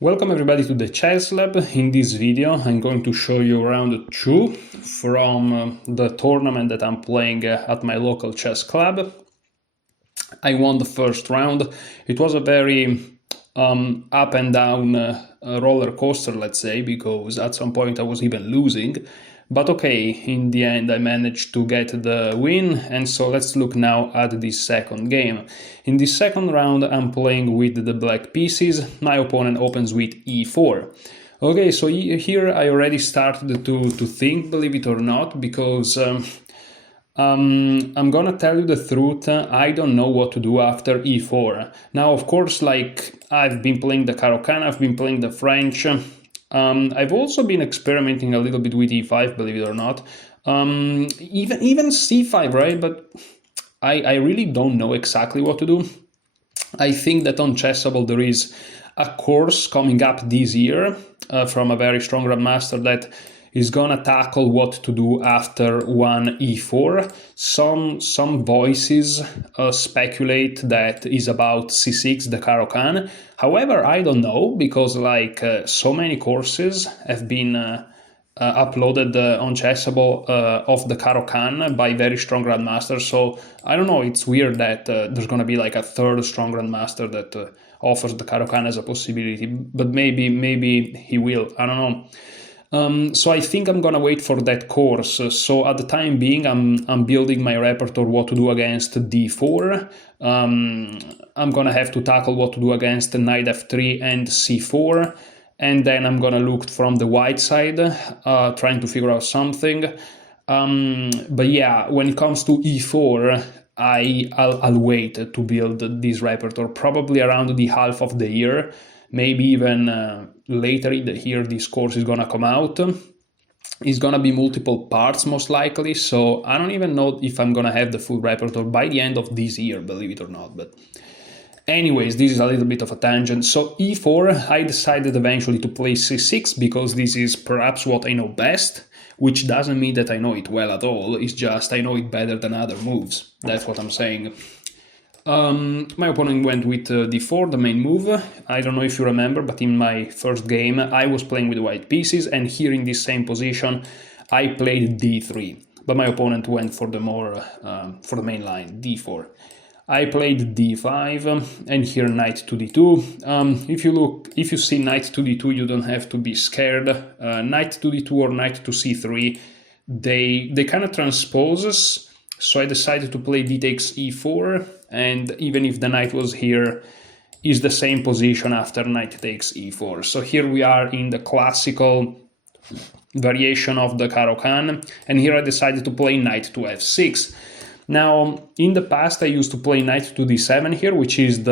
Welcome everybody to the Chess Lab. In this video I'm going to show you round 2 from the tournament that I'm playing at my local chess club. I won the first round. It was a very up and down roller coaster, let's say, because at some point I was even losing. But okay, in the end I managed to get the win, and so let's look now at this second game. In this second round I'm playing with the black pieces. My opponent opens with e4. Okay, so here I already started to think, believe it or not, because I'm gonna tell you the truth, I don't know what to do after e4. Now, of course, like, I've been playing the Caro Kann, I've been playing the French. I've also been experimenting a little bit with e5, believe it or not. Even c5, right? But I really don't know exactly what to do. I think that on Chessable there is a course coming up this year from a very strong grandmaster that is gonna tackle what to do after one e4. Some voices speculate that is about c6, the Caro Kann. However, I don't know, because like so many courses have been uploaded on Chessable of the Caro Kann by very strong grandmasters. So I don't know, it's weird that there's gonna be like a third strong grandmaster that offers the Caro Kann as a possibility, but maybe he will, I don't know. So I think I'm gonna wait for that course. So at the time being, I'm building my repertoire what to do against d4. I'm gonna have to tackle what to do against knight f3 and c4, and then I'm gonna look from the white side, trying to figure out something. But yeah, when it comes to e4, I'll wait to build this repertoire, probably around the half of the year. Maybe even later in the year this course is gonna come out. It's gonna be multiple parts most likely, so I don't even know if I'm gonna have the full repertoire by the end of this year, believe it or not. But anyways, this is a little bit of a tangent. So e4, I decided eventually to play c6 because this is perhaps what I know best, which doesn't mean that I know it well at all, it's just I know it better than other moves. That's what I'm saying. My opponent went with d4, the main move. I don't know if you remember, but in my first game I was playing with the white pieces, and here in this same position I played d3, but my opponent went for the for the main line, d4. I played d5, and here knight to d2. If you see knight to d2, you don't have to be scared. Knight to d2 or knight to c3, they kind of transposes. So I decided to play d takes e4, and even if the knight was here, is the same position after knight takes e4. So here we are in the classical variation of the Caro Kann, and here I decided to play knight to f6. Now, in the past I used to play knight to d7 here, which is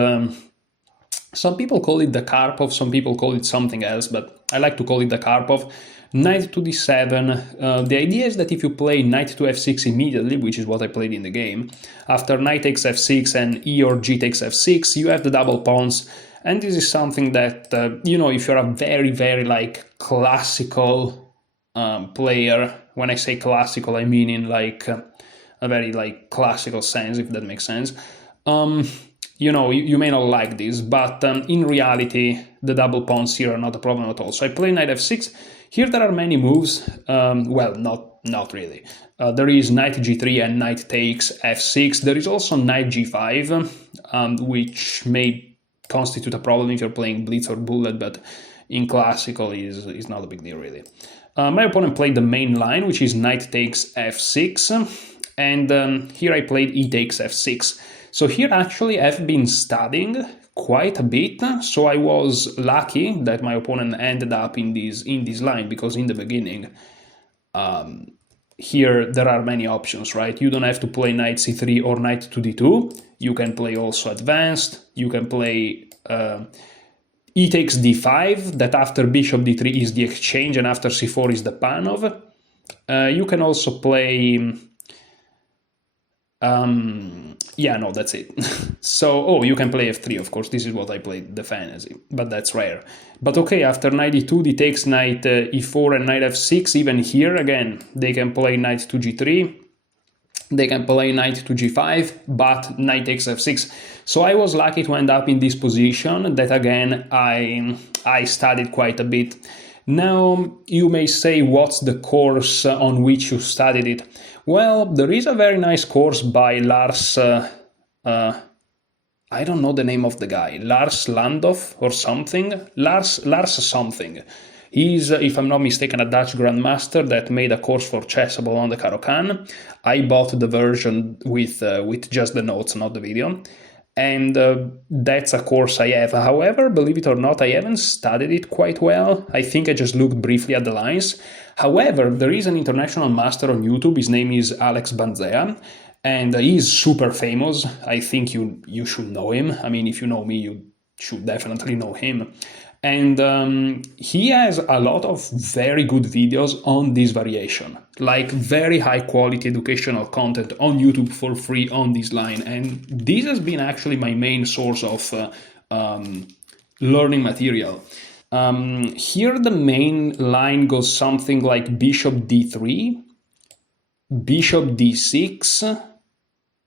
some people call it the Karpov, some people call it something else, but I like to call it the Karpov. Knight to d7, the idea is that if you play knight to f6 immediately, which is what I played in the game, after knight takes f6 and e or g takes f6, you have the double pawns, and this is something that, you know, if you're a very like classical player, when I say classical I mean in like a very like classical sense, if that makes sense, you know, you may not like this, but in reality the double pawns here are not a problem at all. So I play knight f6. Here there are many moves, well, not really. There is knight g3 and knight takes f6. There is also knight g5, which may constitute a problem if you're playing blitz or bullet, but in classical is not a big deal really. My opponent played the main line, which is knight takes f6, and here I played e takes f6. So here actually I've been studying quite a bit, so I was lucky that my opponent ended up in this line, because in the beginning here there are many options, right? You don't have to play knight c3 or knight to d2, you can play also advanced, you can play e takes d5, that after bishop d3 is the exchange and after c4 is the Panov. You can also play yeah, no, that's it. So, oh, you can play f3, of course, this is what I played, the fantasy, but that's rare. But okay, after knight e2, d takes knight e4 and knight f6, even here, again, they can play knight to g3, they can play knight to g5, but knight takes f6. So I was lucky to end up in this position that, again, I studied quite a bit. Now, you may say, what's the course on which you studied it? Well, there is a very nice course by Lars, I don't know the name of the guy, Lars Landorf or something, Lars something. He's, if I'm not mistaken, a Dutch grandmaster that made a course for Chessable on the Caro Kann. I bought the version with just the notes, not the video. And that's a course I have. However, believe it or not, I haven't studied it quite well. I think I just looked briefly at the lines. However, there is an international master on YouTube. His name is Alex Banzea, and he's super famous. I think you should know him. I mean, if you know me, you should definitely know him. And he has a lot of very good videos on this variation, like very high quality educational content on YouTube for free on this line. And this has been actually my main source of learning material. Here the main line goes something like bishop d3, bishop d6,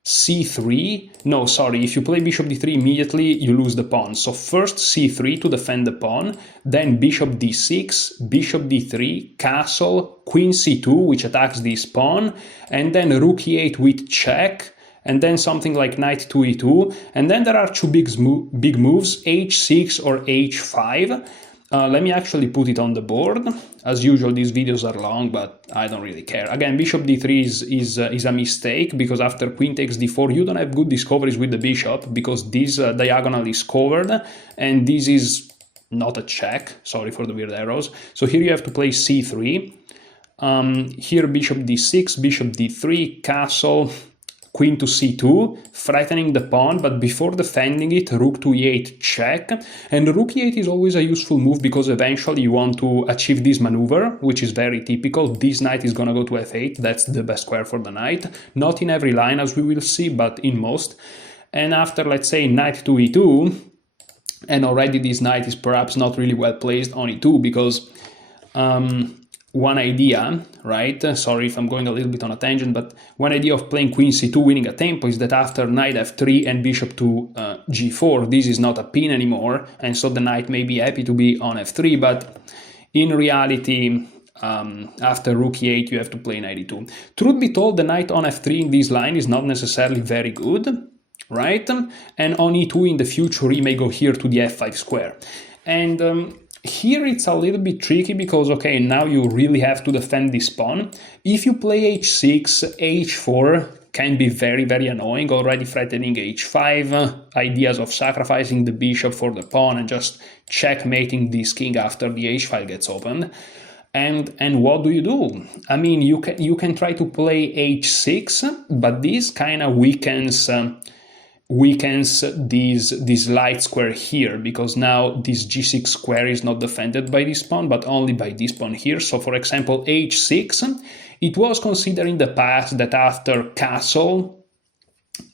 c3. No, sorry, if you play bishop d3 immediately, you lose the pawn. So first c3 to defend the pawn, then bishop d6, bishop d3, castle, queen c2, which attacks this pawn, and then rook e8 with check, and then something like knight to e2, and then there are two big moves, h6 or h5. Let me actually put it on the board. As usual, these videos are long, but I don't really care. Again, bishop d3 is a mistake, because after queen takes d4, you don't have good discoveries with the bishop, because this diagonal is covered, and this is not a check. Sorry for the weird arrows. So here you have to play c3. Here bishop d6, bishop d3, castle, queen to c2, threatening the pawn, but before defending it, rook to e8 check. And rook e8 is always a useful move, because eventually you want to achieve this maneuver, which is very typical. This knight is gonna go to f8, that's the best square for the knight. Not in every line, as we will see, but in most. And after, let's say, knight to e2, and already this knight is perhaps not really well placed on e2, because one idea, right? Sorry if I'm going a little bit on a tangent, but one idea of playing queen c2 winning a tempo is that after knight f3 and bishop to g4, this is not a pin anymore, and so the knight may be happy to be on f3, but in reality, after rook e8, you have to play knight e2. Truth be told, the knight on f3 in this line is not necessarily very good, right? And on e2 in the future, he may go here to the f5 square. And here it's a little bit tricky, because, okay, now you really have to defend this pawn. If you play h6, h4 can be very, very annoying, already threatening h5, ideas of sacrificing the bishop for the pawn and just checkmating this king after the h file gets opened. And what do you do? I mean, you can try to play h6, but this kind of weakens this light square here, because now this g6 square is not defended by this pawn, but only by this pawn here. So for example, h6, it was considered in the past that after castle,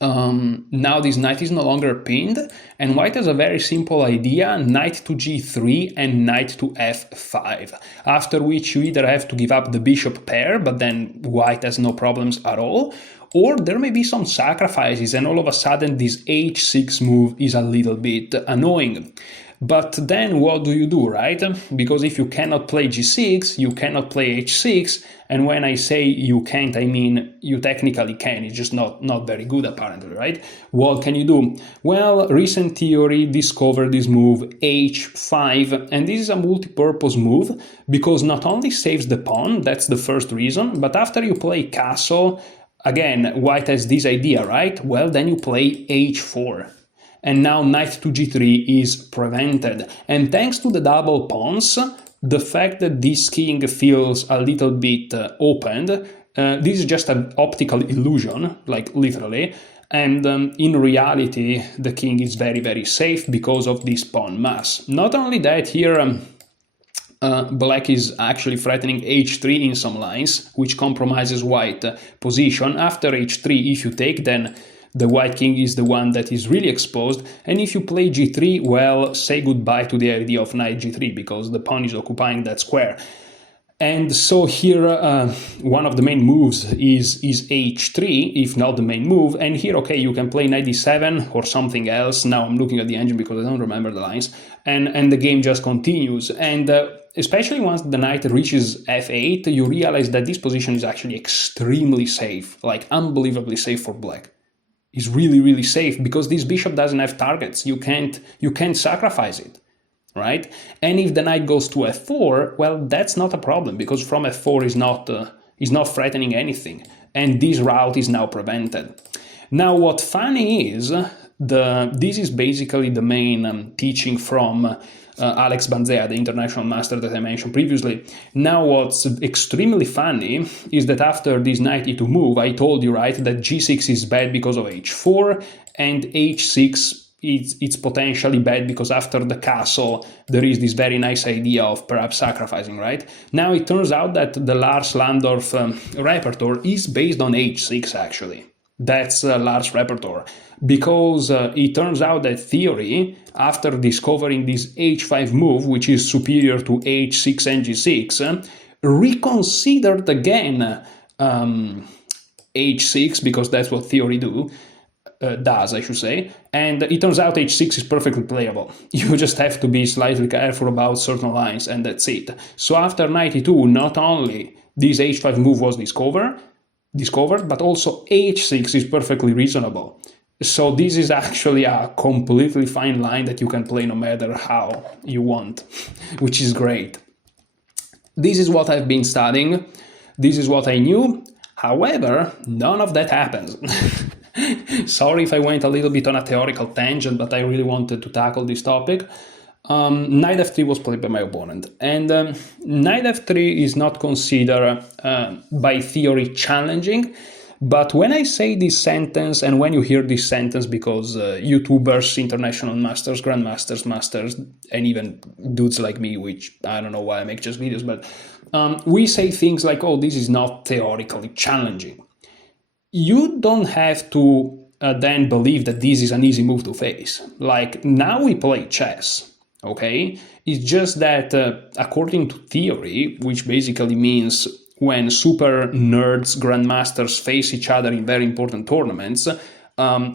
now this knight is no longer pinned, and white has a very simple idea, knight to g3 and knight to f5, after which you either have to give up the bishop pair, but then white has no problems at all, or there may be some sacrifices, and all of a sudden this h6 move is a little bit annoying. But then what do you do, right? Because if you cannot play g6, you cannot play h6, and when I say you can't, I mean you technically can, it's just not very good apparently, right? What can you do? Well, recent theory discovered this move h5, and this is a multi-purpose move, because not only saves the pawn, that's the first reason, but after you play castle, again, white has this idea, right? Well, then you play h4. And now knight to g3 is prevented. And thanks to the double pawns, the fact that this king feels a little bit opened, this is just an optical illusion, like literally. And in reality, the king is very, very safe because of this pawn mass. Not only that, here black is actually threatening h3 in some lines, which compromises white position. After h3, if you take, then the white king is the one that is really exposed, and if you play g3, well, say goodbye to the idea of knight g3, because the pawn is occupying that square. And so here, one of the main moves is h3, if not the main move. And here, okay, you can play knight d7 or something else. Now I'm looking at the engine because I don't remember the lines. And the game just continues. And especially once the knight reaches f8, you realize that this position is actually extremely safe, like unbelievably safe for black. It's really, really safe because this bishop doesn't have targets. You can't sacrifice it. Right? And if the knight goes to f4, well, that's not a problem because from f4 is not threatening anything, and this route is now prevented. Now, what funny is, this is basically the main teaching from Alex Banzea, the international master that I mentioned previously. Now, what's extremely funny is that after this knight e2 move, I told you, right, that g6 is bad because of h4, and h6 it's potentially bad because after the castle there is this very nice idea of perhaps sacrificing, right? Now it turns out that the Lars Landorf repertoire is based on h6 actually. That's Lars' repertoire because it turns out that theory, after discovering this h5 move, which is superior to h6 and g6, reconsidered again h6 because that's what theory does, I should say, and it turns out h6 is perfectly playable. You just have to be slightly careful about certain lines, and that's it. So after knight e2, not only this h5 move was discovered, but also h6 is perfectly reasonable. So this is actually a completely fine line that you can play no matter how you want, which is great. This is what I've been studying. This is what I knew. However, none of that happens. Sorry if I went a little bit on a theoretical tangent, but I really wanted to tackle this topic. Knight f3 was played by my opponent, and knight f3 is not considered by theory challenging, but when I say this sentence, and when you hear this sentence, because YouTubers, international masters, grandmasters, masters, and even dudes like me, which I don't know why I make just videos, but we say things like, oh, this is not theoretically challenging. You don't have to then believe that this is an easy move to face. Like, now we play chess, okay? It's just that according to theory, which basically means when super nerds, grandmasters face each other in very important tournaments,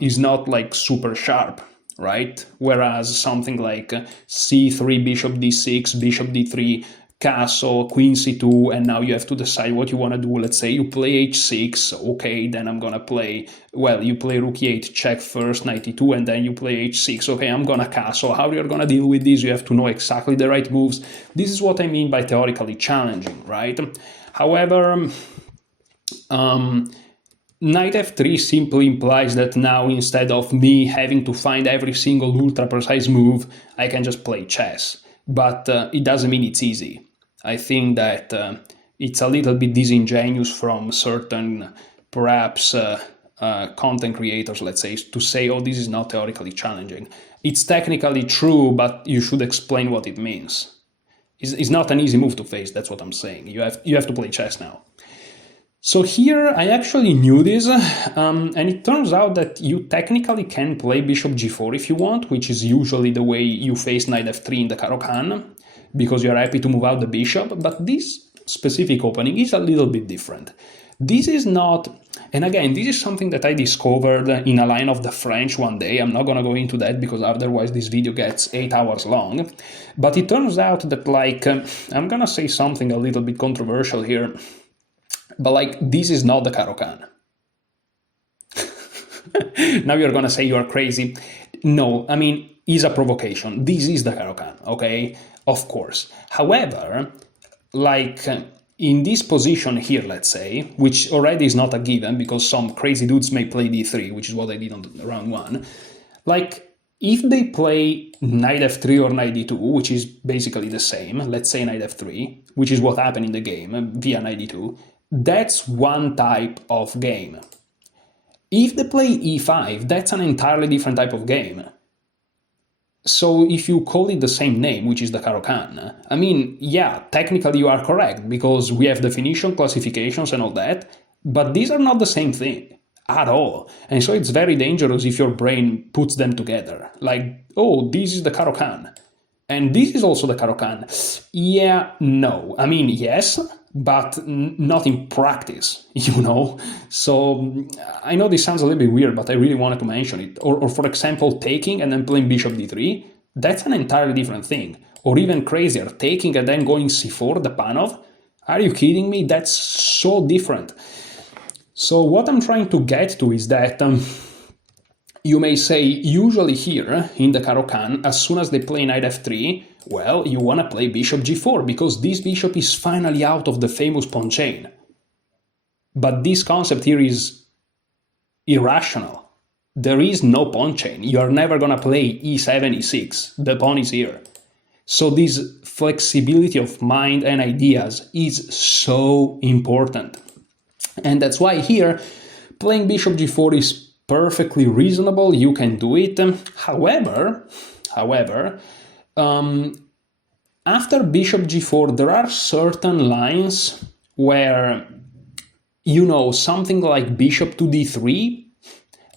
is not like super sharp, right? Whereas something like c3, bishop d6, bishop d3, castle, queen c2, and now you have to decide what you want to do. Let's say you play h6, okay, then I'm gonna play, well, you play rook e8, check first, knight e2, and then you play h6, okay, I'm gonna castle. How you're gonna deal with this, you have to know exactly the right moves. This is what I mean by theoretically challenging, right? However, knight f3 simply implies that now, instead of me having to find every single ultra precise move, I can just play chess. But it doesn't mean it's easy. I think that it's a little bit disingenuous from certain, perhaps, content creators, let's say, to say, oh, this is not theoretically challenging. It's technically true, but you should explain what it means. It's not an easy move to face, that's what I'm saying. You have to play chess now. So here I actually knew this, and it turns out that you technically can play bishop g4 if you want, which is usually the way you face knight f3 in the Caro Kann, because you're happy to move out the bishop, but this specific opening is a little bit different. This is not, and again, this is something that I discovered in a line of the French one day. I'm not gonna go into that because otherwise this video gets 8 hours long, but it turns out that, like, I'm gonna say something a little bit controversial here, but like, this is not the Caro Kann. Now you're gonna say you're crazy. No, I mean, it's a provocation. This is the Caro Kann, okay? Of course. However, like, in this position here, let's say, which already is not a given because some crazy dudes may play d3, which is what I did on round 1, like, if they play knight f3 or knight d2, which is basically the same, let's say knight f3, which is what happened in the game via knight d2, that's one type of game. If they play e5, that's an entirely different type of game. So if you call it the same name, which is the Caro Kann, I mean, yeah, technically you are correct, because we have definition, classifications and all that, but these are not the same thing at all. And so it's very dangerous if your brain puts them together. Like, oh, this is the Caro Kann. And this is also the Caro Kann. Yeah, no. I mean, yes, but not in practice, you know? So I know this sounds a little bit weird, but I really wanted to mention it. Or for example, taking and then playing bishop d3, that's an entirely different thing. Or even crazier, taking and then going c4, the Panov. Are you kidding me? That's so different. So what I'm trying to get to is that you may say, usually here in the Caro Kann, as soon as they play knight f3, well, you want to play bishop g4 because this bishop is finally out of the famous pawn chain. But this concept here is irrational. There is no pawn chain. You are never going to play e7, e6. The pawn is here. So this flexibility of mind and ideas is so important. And that's why here, playing bishop g4 is perfectly reasonable, you can do it. However, after bishop g4, there are certain lines where, you know, something like bishop to d3,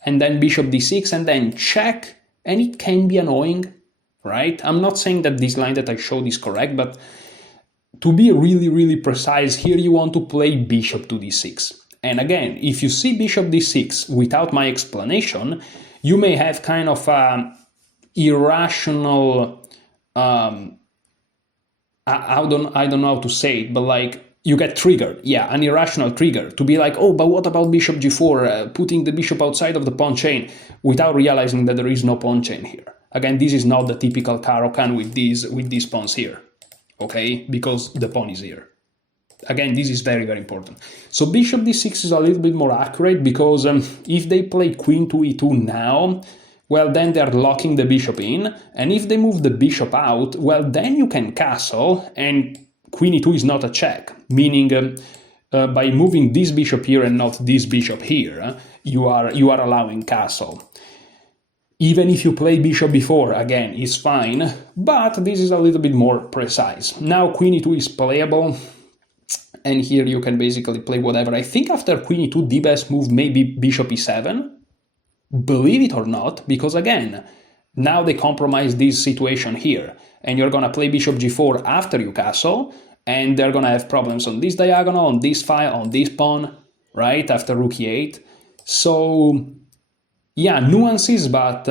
and then bishop d6, and then check, and it can be annoying, right? I'm not saying that this line that I showed is correct, but to be really, really precise, here you want to play bishop to d6. And again, if you see bishop d6 without my explanation, you may have kind of a irrational, I don't know how to say it, but like you get triggered. Yeah, an irrational trigger to be like, oh, but what about bishop g4, putting the bishop outside of the pawn chain without realizing that there is no pawn chain here. Again, this is not the typical Caro Kann with these pawns here, okay, because the pawn is here. Again, this is very, very important. So bishop d6 is a little bit more accurate because if they play queen to e2 now, well, then they're locking the bishop in. And if they move the bishop out, well, then you can castle, and queen e2 is not a check, meaning by moving this bishop here and not this bishop here, you are allowing castle. Even if you play bishop b4, again, it's fine, but this is a little bit more precise. Now queen e2 is playable. And here you can basically play whatever. I think after queen e2, the best move may be bishop e7. Believe it or not, because again, now they compromise this situation here. And you're going to play bishop g4 after you castle, and they're going to have problems on this diagonal, on this file, on this pawn, right, after rook e8. So, yeah, nuances, but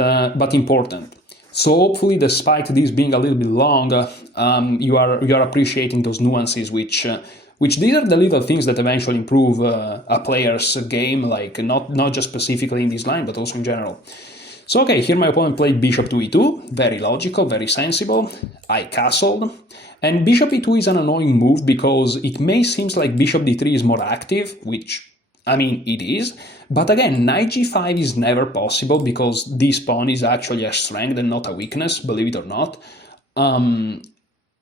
important. So hopefully, despite this being a little bit long, you are appreciating those nuances, which these are the little things that eventually improve a player's game, like not just specifically in this line, but also in general. So okay, here my opponent played bishop to e2, very logical, very sensible. I castled, and bishop e2 is an annoying move because it may seem like bishop d3 is more active, which, I mean, it is, but again, knight g5 is never possible because this pawn is actually a strength and not a weakness, believe it or not.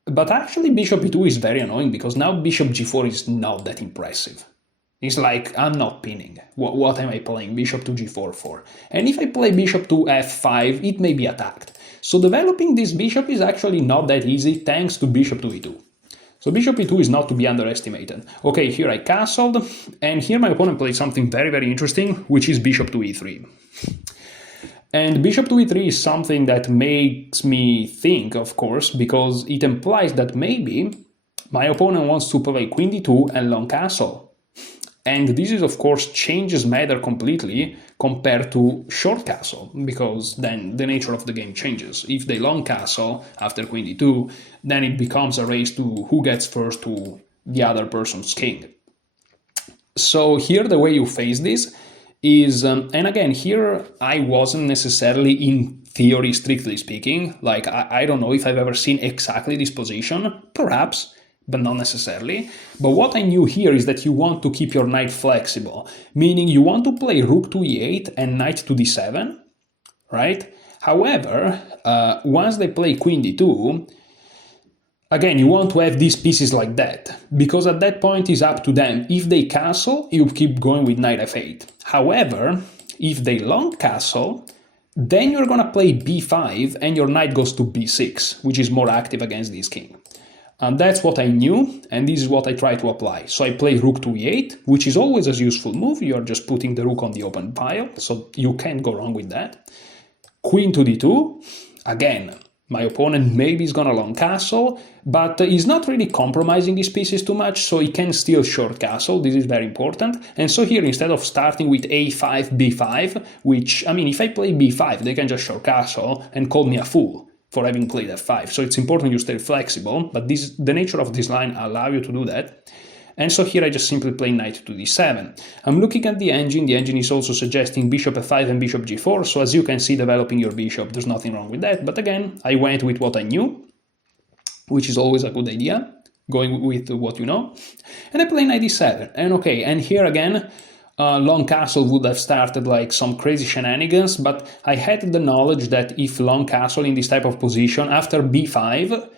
But actually bishop e2 is very annoying because now bishop g4 is not that impressive. It's like, I'm not pinning. What am I playing bishop to g4 for? And if I play bishop to f5, it may be attacked. So developing this bishop is actually not that easy thanks to bishop to e2. So bishop e2 is not to be underestimated. Okay, here I castled, and here my opponent played something very, very interesting, which is bishop to e3. And bishop to e3 is something that makes me think, of course, because it implies that maybe my opponent wants to play queen d2 and long castle. And this is, of course, changes matter completely compared to short castle, because then the nature of the game changes. If they long castle after queen d2, then it becomes a race to who gets first to the other person's king. So here the way you face this is, and again, here I wasn't necessarily in theory, strictly speaking, like I don't know if I've ever seen exactly this position, perhaps, but not necessarily. But what I knew here is that you want to keep your knight flexible, meaning you want to play rook to e8 and knight to d7, right? However, once they play queen d2, again, you want to have these pieces like that, because at that point it's up to them. If they castle, you keep going with knight f8. However, if they long castle, then you're going to play b5 and your knight goes to b6, which is more active against this king. And that's what I knew, and this is what I try to apply. So I play rook to e8, which is always a useful move. You're just putting the rook on the open file, so you can't go wrong with that. Queen to d2, again, My opponent maybe is gonna long castle, but he's not really compromising his pieces too much, so he can still short castle. This is very important. And so here, instead of starting with a5, b5, which, I mean, if I play b5, they can just short castle and call me a fool for having played f5. So it's important you stay flexible, but the nature of this line allows you to do that. And so here I just simply play knight to d7. I'm looking at the engine is also suggesting bishop f5 and bishop g4, so as you can see, developing your bishop, there's nothing wrong with that, but again, I went with what I knew, which is always a good idea, going with what you know, and I play knight d7, and okay, and here again, long castle would have started like some crazy shenanigans, but I had the knowledge that if long castle in this type of position, after b5,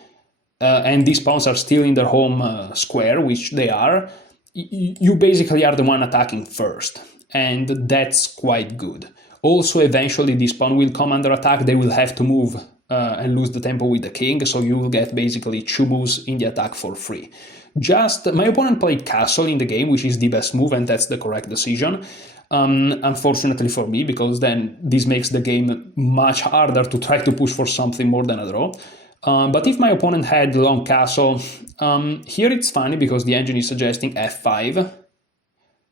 and these pawns are still in their home square, which they are, you basically are the one attacking first, and that's quite good. Also, eventually this pawn will come under attack, they will have to move and lose the tempo with the king, so you will get basically 2 moves in the attack for free. My opponent played castle in the game, which is the best move, and that's the correct decision. Unfortunately for me, because then this makes the game much harder to try to push for something more than a draw. But if my opponent had long castle, here it's funny because the engine is suggesting f5,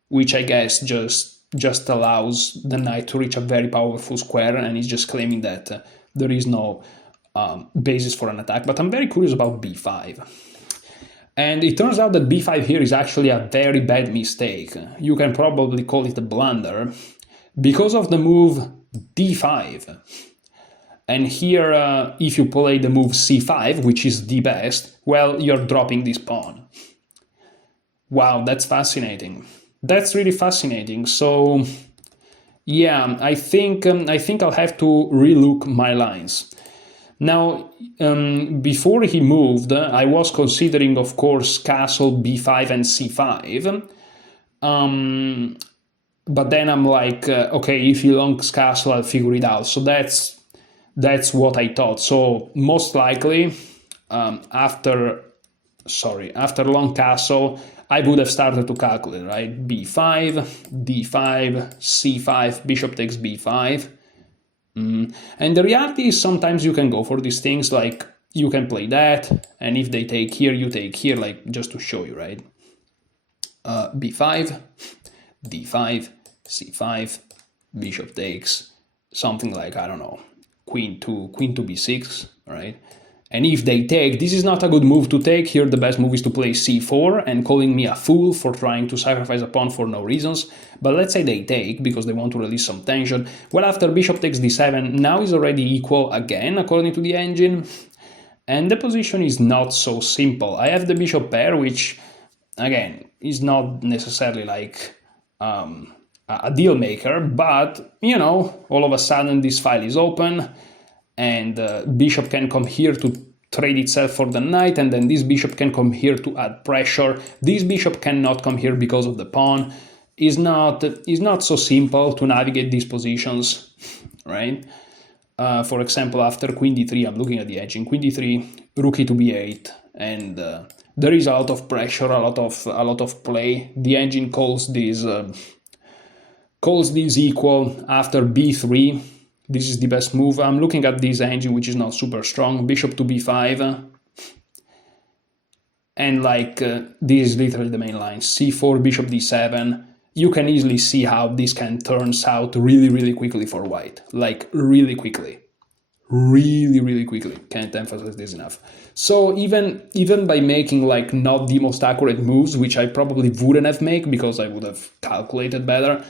which I guess just allows the knight to reach a very powerful square, and he's just claiming that there is no basis for an attack. But I'm very curious about b5. And it turns out that b5 here is actually a very bad mistake. You can probably call it a blunder because of the move d5. And here, if you play the move c5, which is the best, well, you're dropping this pawn. Wow, that's fascinating. That's really fascinating. So, yeah, I think I'll have to relook my lines. Now, before he moved, I was considering, of course, castle b5 and c5. But then I'm like, okay, if he longs castle, I'll figure it out. So that's what I thought. So most likely, after long castle, I would have started to calculate, right? b5, d5, c5, bishop takes b5. And the reality is sometimes you can go for these things, like you can play that, and if they take here, you take here, like just to show you, right? b5, d5, c5, bishop takes, something like, I don't know, queen to b6, right? And if they take, this is not a good move to take. Here the best move is to play c4 and calling me a fool for trying to sacrifice a pawn for no reasons. But let's say they take because they want to release some tension. Well, after bishop takes d7, now is already equal again according to the engine. And the position is not so simple. I have the bishop pair, which again is not necessarily like a deal maker, but you know, all of a sudden this file is open and bishop can come here to trade itself for the knight, and then this bishop can come here to add pressure. This bishop cannot come here because of the pawn. Is not so simple to navigate these positions, right? For example, after queen d3, I'm looking at the edge in queen d3, rook e to b8, and there is a lot of pressure, a lot of play. The engine calls this equal after b3. This is the best move. I'm looking at this engine, which is not super strong. Bishop to b5. And like, this is literally the main line. c4, bishop d7. You can easily see how this can turn south really, really quickly for white. Like, really quickly. Really, really quickly. Can't emphasize this enough. So even by making like not the most accurate moves, which I probably wouldn't have made because I would have calculated better,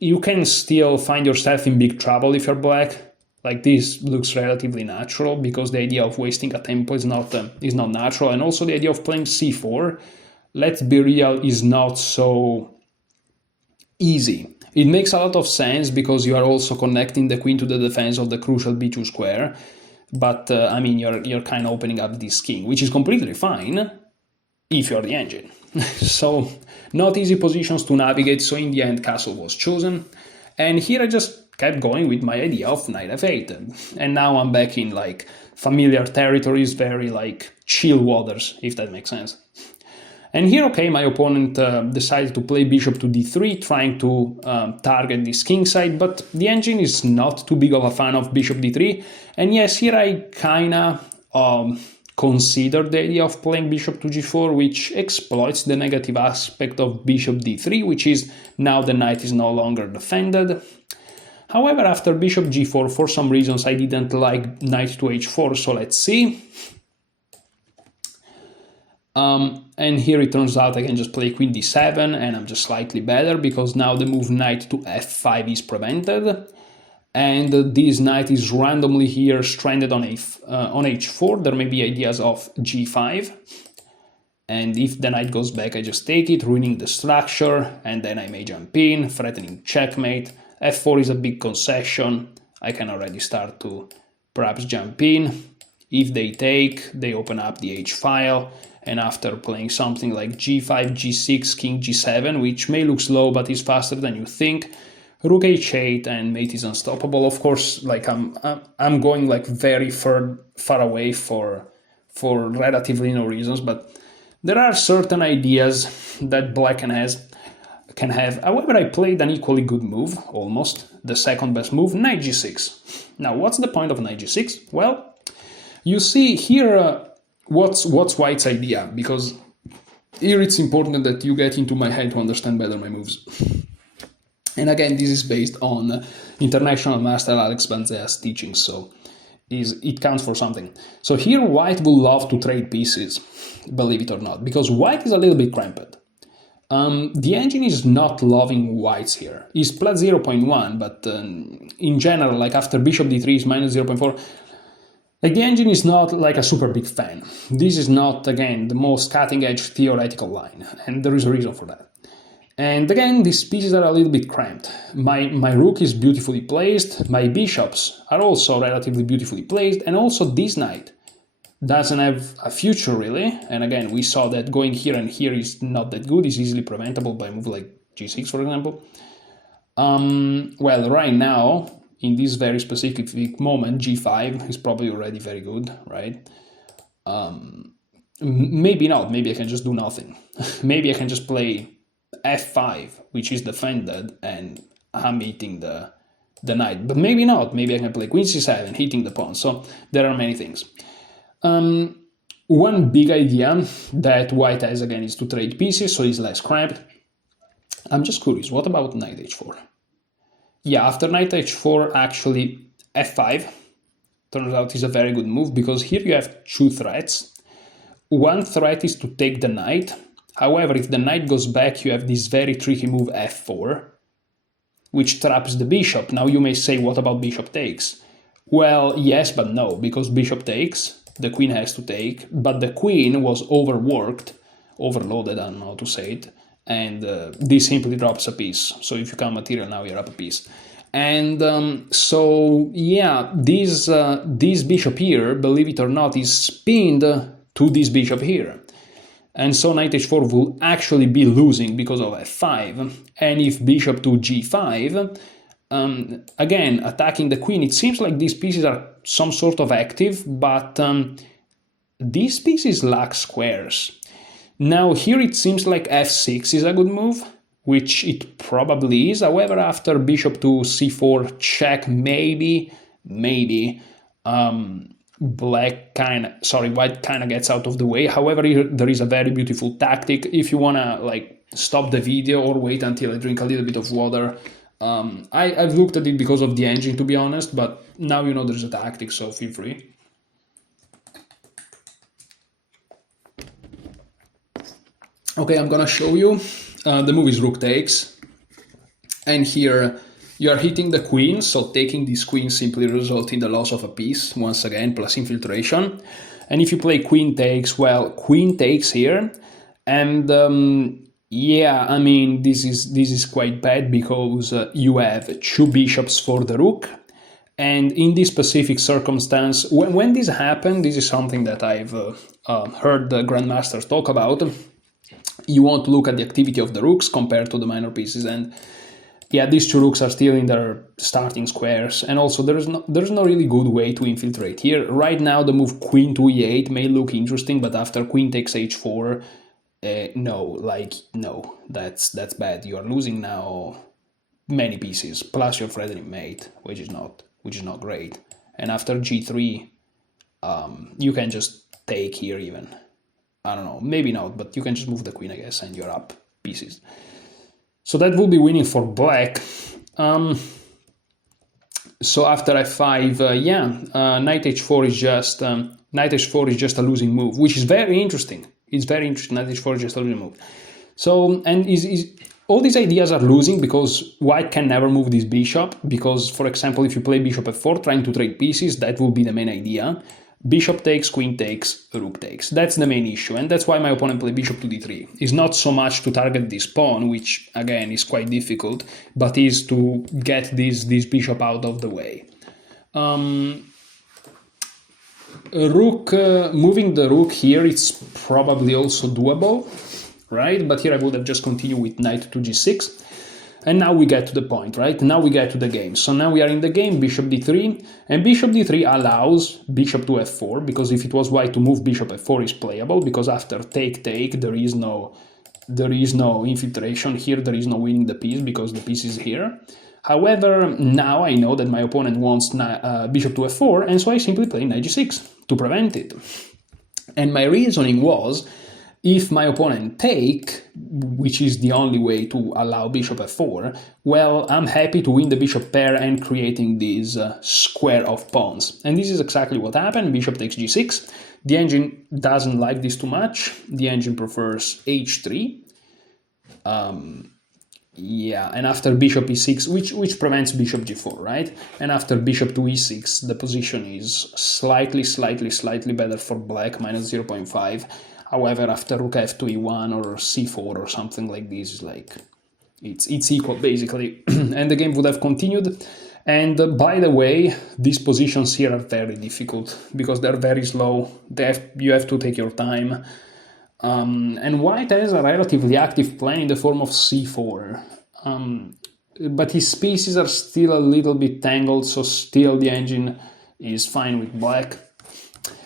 you can still find yourself in big trouble if you're black. Like, this looks relatively natural because the idea of wasting a tempo is not natural, and also the idea of playing c4, let's be real, is not so easy. It makes a lot of sense because you are also connecting the queen to the defense of the crucial b2 square, but I mean you're kind of opening up this king, which is completely fine if you're the engine. So not easy positions to navigate, so in the end castle was chosen, and here I just kept going with my idea of knight f8, and now I'm back in like familiar territories, very like chill waters, if that makes sense. And here, okay, my opponent decided to play bishop to d3, trying to target this king side, but the engine is not too big of a fan of bishop d3. And yes, here I kinda considered the idea of playing bishop to g4, which exploits the negative aspect of bishop d3, which is now the knight is no longer defended. However, after bishop g4, for some reasons I didn't like knight to h4, so let's see. And here it turns out I can just play queen d7, and I'm just slightly better because now the move knight to f5 is prevented, and this knight is randomly here stranded on h4. There may be ideas of g5, and if the knight goes back I just take it, ruining the structure, and then I may jump in, threatening checkmate. f4 is a big concession. I can already start to perhaps jump in. If they take, they open up the h-file, and after playing something like g5, g6, king g7, which may look slow but is faster than you think, rook h8, and mate is unstoppable. Of course, like I'm going like very far away for relatively no reasons, but there are certain ideas that black can have. However, I played an equally good move, almost the second best move, knight g6. Now, what's the point of knight g6? Well, you see here what's white's idea, because here it's important that you get into my head to understand better my moves. And again, this is based on international master Alex Banzea's teaching, so it counts for something. So here white will love to trade pieces, believe it or not, because white is a little bit cramped. The engine is not loving whites here. It's plus 0.1, but in general, like after bishop d3 is minus 0.4, like the engine is not like a super big fan. This is not, again, the most cutting-edge theoretical line, and there is a reason for that. And again, these pieces are a little bit cramped. My rook is beautifully placed, my bishops are also relatively beautifully placed, and also this knight doesn't have a future really. And again, we saw that going here and here is not that good, it's easily preventable by a move like g6, for example. Well, right now, in this very specific moment, g5 is probably already very good, right? Maybe not, maybe I can just do nothing. Maybe I can just play f5, which is defended, and I'm hitting the knight. But maybe not, maybe I can play queen c7, hitting the pawn. So there are many things. One big idea that white has again is to trade pieces, so he's less cramped. I'm just curious, what about knight h4? Yeah, after knight h4, actually f5 turns out is a very good move, because here you have two threats. One threat is to take the knight. However, if the knight goes back, you have this very tricky move f4, which traps the bishop. Now you may say, what about bishop takes? Well, yes, but no, because bishop takes, the queen has to take, but the queen was overworked, overloaded, I don't know how to say it, and this simply drops a piece. So if you count material, now you're up a piece. And so, yeah, this bishop here, believe it or not, is pinned to this bishop here. And so knight h4 will actually be losing because of f5. And if bishop to g5, again, attacking the queen, it seems like these pieces are some sort of active, but these pieces lack squares. Now here it seems like f6 is a good move, which it probably is. However, after bishop to c4 check, maybe, white kind of gets out of the way. However, there is a very beautiful tactic. If you want to like stop the video or wait until I drink a little bit of water, I've looked at it because of the engine, to be honest, but now you know there's a tactic, so feel free. Okay, I'm gonna show you. The move is rook takes, and here you are hitting the queen, so taking this queen simply results in the loss of a piece, once again, plus infiltration. And if you play queen takes, well, queen takes here, and yeah, I mean, this is quite bad, because you have two bishops for the rook, and in this specific circumstance, when this happened, this is something that I've heard the grandmasters talk about. You want to look at the activity of the rooks compared to the minor pieces, and yeah, these two rooks are still in their starting squares, and also there's no really good way to infiltrate here. Right now the move queen to e8 may look interesting, but after queen takes h4, no, that's bad. You are losing now many pieces, plus your threatening mate, which is not great. And after g3, you can just take here even. I don't know, maybe not, but you can just move the queen, I guess, and you're up pieces. So that will be winning for black. So after f5, knight h4 is just a losing move, which is very interesting. It's very interesting. Knight h4 is just a losing move. So, and all these ideas are losing because white can never move this bishop, because, for example, if you play bishop f4 trying to trade pieces, that will be the main idea. Bishop takes, queen takes, rook takes. That's the main issue, and that's why my opponent played bishop to d3. It's not so much to target this pawn, which, again, is quite difficult, but is to get this bishop out of the way. Moving the rook here, it's probably also doable, right? But here I would have just continued with knight to g6. And now we get to the point, right? Now we get to the game. So now we are in the game, bishop d3, and bishop d3 allows bishop to f4, because if it was white to move bishop f4 is playable, because after take, there is no infiltration here, there is no winning the piece, because the piece is here. However, now I know that my opponent wants bishop to f4, and so I simply play knight g6 to prevent it. And my reasoning was, if my opponent take, which is the only way to allow bishop f4, well, I'm happy to win the bishop pair and creating this square of pawns. And this is exactly what happened. Bishop takes g6. The engine doesn't like this too much. The engine prefers h3. And after bishop e6, which prevents bishop g4, right? And after bishop to e6, the position is slightly better for black, minus 0.5. However, after rook f to e1 or c4 or something like this, is like it's equal basically, and the game would have continued. And by the way, these positions here are very difficult because they're very slow. You have to take your time. And white has a relatively active plan in the form of c4. But his pieces are still a little bit tangled, so still the engine is fine with black.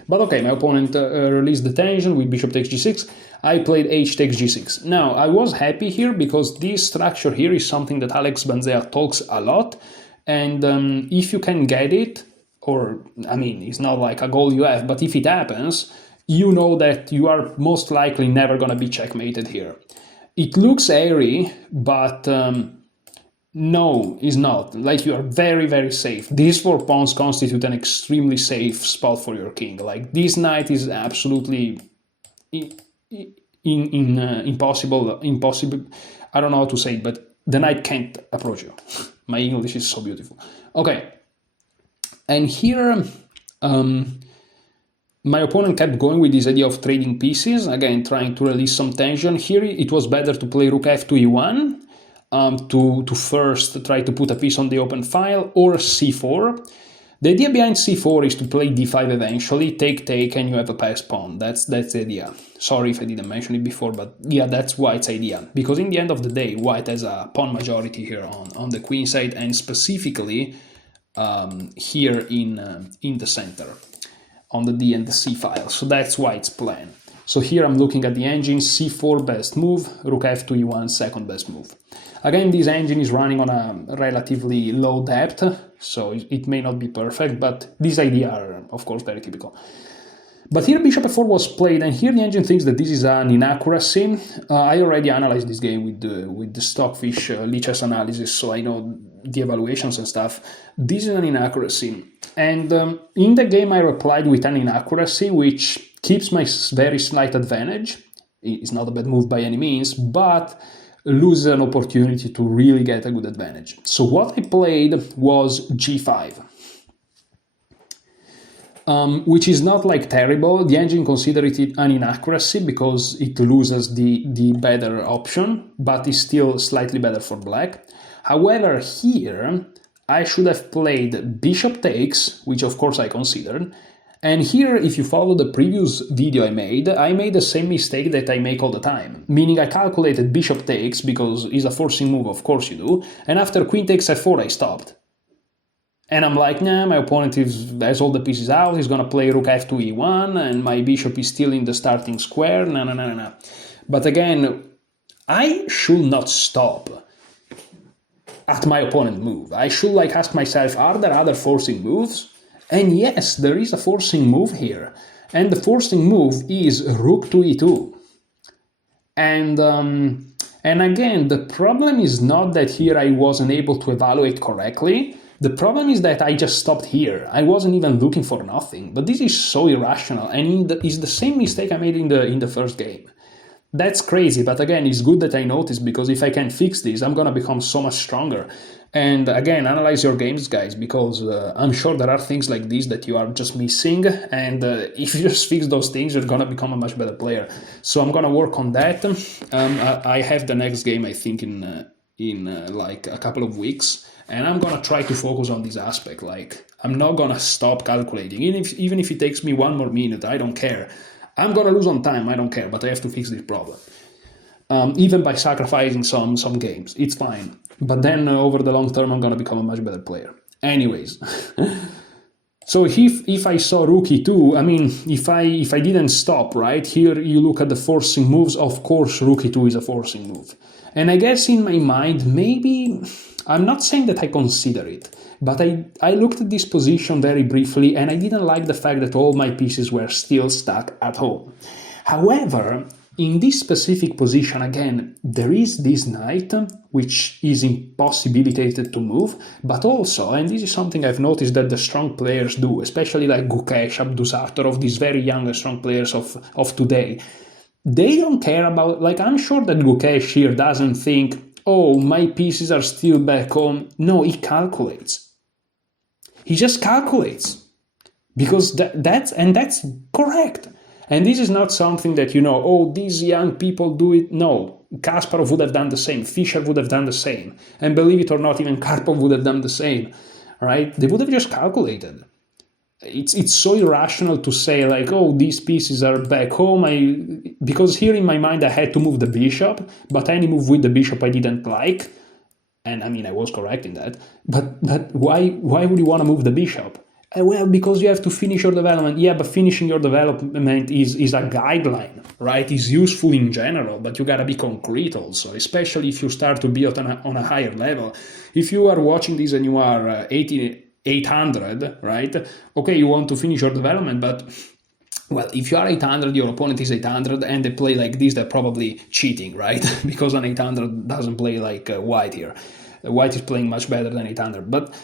But okay, my opponent released the tension with bishop takes g6. I played h takes g6. Now, I was happy here because this structure here is something that Alex Banzea talks a lot. And if you can get it, or, I mean, it's not like a goal you have, but if it happens, you know that you are most likely never going to be checkmated here. It looks airy, but no, it's not. Like, you are very safe. These 4 pawns constitute an extremely safe spot for your king. Like, this knight is absolutely impossible. I don't know how to say it, but the knight can't approach you. My English is so beautiful. Okay, and here my opponent kept going with this idea of trading pieces, again trying to release some tension. Here it was better to play rook f to e1, to first try to put a piece on the open file, or c4. The idea behind c4 is to play d5 eventually, take, and you have a passed pawn. That's the idea. Sorry if I didn't mention it before, but yeah, that's white's idea. Because in the end of the day, white has a pawn majority here on the queen side, and specifically here in the center, on the d and the c file. So that's white's plan. So here I'm looking at the engine, c4 best move, rook f to e1 second best move. Again, this engine is running on a relatively low depth, so it may not be perfect, but these ideas are, of course, very typical. But here bishop f4 was played, and here the engine thinks that this is an inaccuracy. I already analyzed this game with the Stockfish Lichess analysis, so I know the evaluations and stuff. This is an inaccuracy. And in the game I replied with an inaccuracy, which keeps my very slight advantage. It's not a bad move by any means, but loses an opportunity to really get a good advantage. So what I played was g5. Which is not like terrible. The engine considered it an inaccuracy because it loses the better option, but is still slightly better for black. However, here I should have played bishop takes, which of course I considered. And here, if you follow the previous video I made the same mistake that I make all the time. Meaning I calculated bishop takes because it's a forcing move, of course you do. And after queen takes f4, I stopped. And I'm like, nah, my opponent has all the pieces out, he's gonna play rook f to e1, and my bishop is still in the starting square, nah. But again, I should not stop at my opponent move. I should like ask myself, are there other forcing moves? And yes, there is a forcing move here. And the forcing move is rook to e2. And again, the problem is not that here I wasn't able to evaluate correctly. The problem is that I just stopped here. I wasn't even looking for nothing. But this is so irrational, and it's the same mistake I made in the first game. That's crazy, but again, it's good that I noticed, because if I can fix this, I'm gonna become so much stronger. And again, analyze your games, guys, because I'm sure there are things like this that you are just missing, and if you just fix those things, you're gonna become a much better player. So I'm gonna work on that. I have the next game, I think, in like a couple of weeks, and I'm gonna try to focus on this aspect. Like, I'm not gonna stop calculating, even if it takes me 1 more minute, I don't care. I'm gonna lose on time, I don't care, but I have to fix this problem. Even by sacrificing some games, it's fine. But then over the long term, I'm gonna become a much better player. Anyways, so if I saw rook e2, I mean, if I didn't stop, right, here you look at the forcing moves, of course rook e2 is a forcing move. And I guess in my mind, maybe, I'm not saying that I consider it, but I looked at this position very briefly, and I didn't like the fact that all my pieces were still stuck at home. However, in this specific position, again, there is this knight, which is impossibilitated to move, but also, and this is something I've noticed that the strong players do, especially like Gukesh, Abdusattorov, these very young and strong players of today, they don't care about, like, I'm sure that Gukesh here doesn't think, oh, my pieces are still back home. No, he calculates. He just calculates. Because that's correct. And this is not something that, oh, these young people do it. No, Kasparov would have done the same. Fischer would have done the same. And believe it or not, even Karpov would have done the same, right? They would have just calculated. It's so irrational to say, like, oh, these pieces are back home. Because here in my mind I had to move the bishop, but any move with the bishop I didn't like. And I mean, I was correct in that. But why would you want to move the bishop? Well, because you have to finish your development. Yeah, but finishing your development is a guideline, right? It's useful in general, but you gotta be concrete also, especially if you start to be on a higher level. If you are watching this and you are 800, right? Okay, you want to finish your development, but, well, if you are 800, your opponent is 800, and they play like this, they're probably cheating, right? Because an 800 doesn't play like white here. White is playing much better than 800, but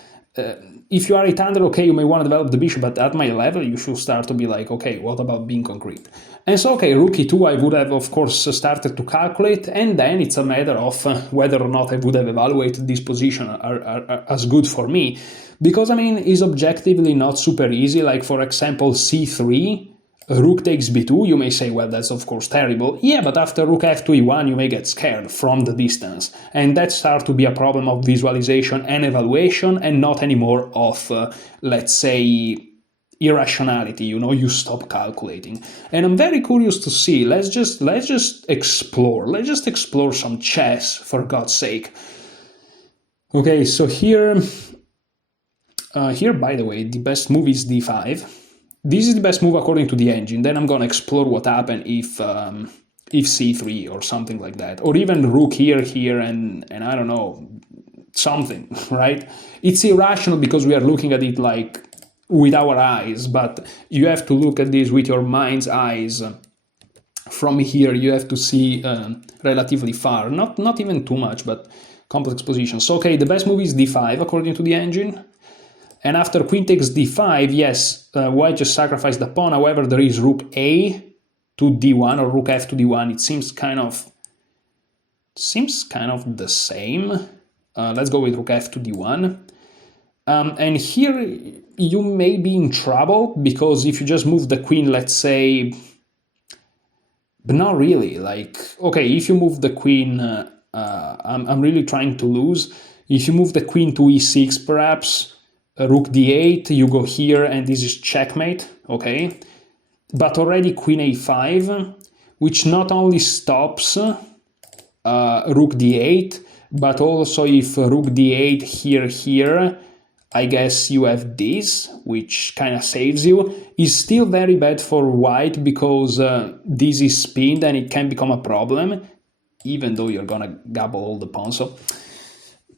if you are 800, okay, you may want to develop the bishop, but at my level, you should start to be like, okay, what about being concrete? And so, okay, rook e2, I would have, of course, started to calculate, and then it's a matter of whether or not I would have evaluated this position as good for me. Because, I mean, it's objectively not super easy. Like, for example, c3, rook takes b2, you may say, well, that's of course terrible. Yeah, but after rook f2 e1, you may get scared from the distance. And that starts to be a problem of visualization and evaluation, and not anymore of, let's say, irrationality. You stop calculating. And I'm very curious to see. Let's just explore. Let's just explore some chess, for God's sake. Okay, so here, by the way, the best move is d5. This is the best move according to the engine. Then I'm gonna explore what happened if c3 or something like that, or even rook here, and I don't know, something, right? It's irrational because we are looking at it like with our eyes, but you have to look at this with your mind's eyes. From here, you have to see relatively far, not even too much, but complex positions. So, okay, the best move is d5 according to the engine. And after queen takes d5, yes, white just sacrificed the pawn. However, there is rook a to d1 or rook f to d1. It seems kind of the same. Let's go with rook f to d1. And here you may be in trouble, because if you just move the queen, let's say, but not really. Like, okay, if you move the queen, I'm really trying to lose. If you move the queen to e6, perhaps, rook d8, you go here, and this is checkmate, okay? But already queen a5, which not only stops rook d8, but also if rook d8 here, I guess you have this, which kind of saves you. Is still very bad for white because this is spinned and it can become a problem, even though you're gonna gobble all the pawns. So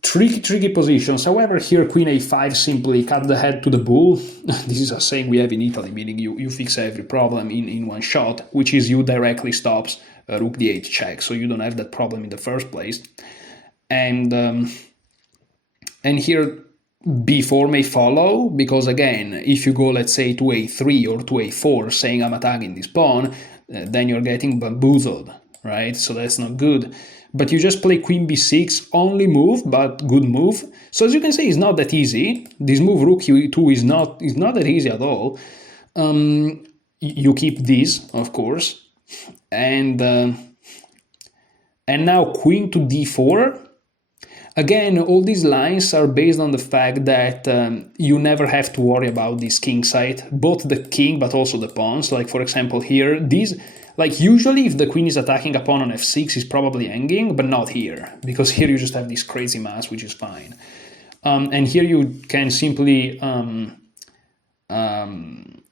tricky positions. However, here queen a5 simply cut the head to the bull. This is a saying we have in Italy, meaning you fix every problem in one shot, which is you directly stops rook d8 check, so you don't have that problem in the first place. And here b4 may follow, because again, if you go, let's say, to a3 or to a4, saying I'm attacking this pawn, then you're getting bamboozled, right? So that's not good. But you just play queen b6, only move, but good move. So as you can see, it's not that easy. This move rook e2 is not that easy at all. You keep this, of course, and now queen to d4. Again, all these lines are based on the fact that you never have to worry about this king side, both the king but also the pawns. Like, for example, here, these, like, usually if the queen is attacking a pawn on f6, it's probably hanging, but not here, because here you just have this crazy mass, which is fine. And here you can simply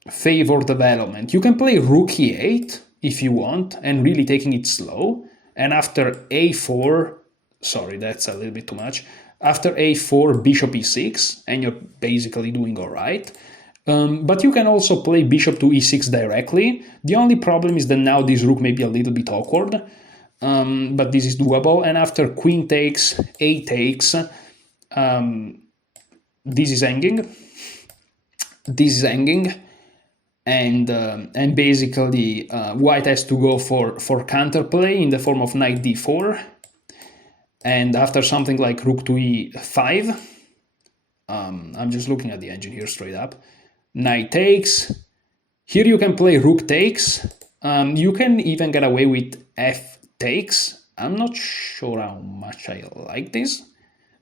favor development. You can play rook e8 if you want, and really taking it slow, and after a4, sorry, that's a little bit too much. After a4, bishop e6, and you're basically doing all right. But you can also play bishop to e6 directly. The only problem is that now this rook may be a little bit awkward, but this is doable. And after queen takes, a takes, this is hanging. This is hanging. And basically white has to go for counterplay in the form of knight d4. And after something like rook to e5, I'm just looking at the engine here straight up, knight takes. Here you can play rook takes. You can even get away with f takes. I'm not sure how much I like this,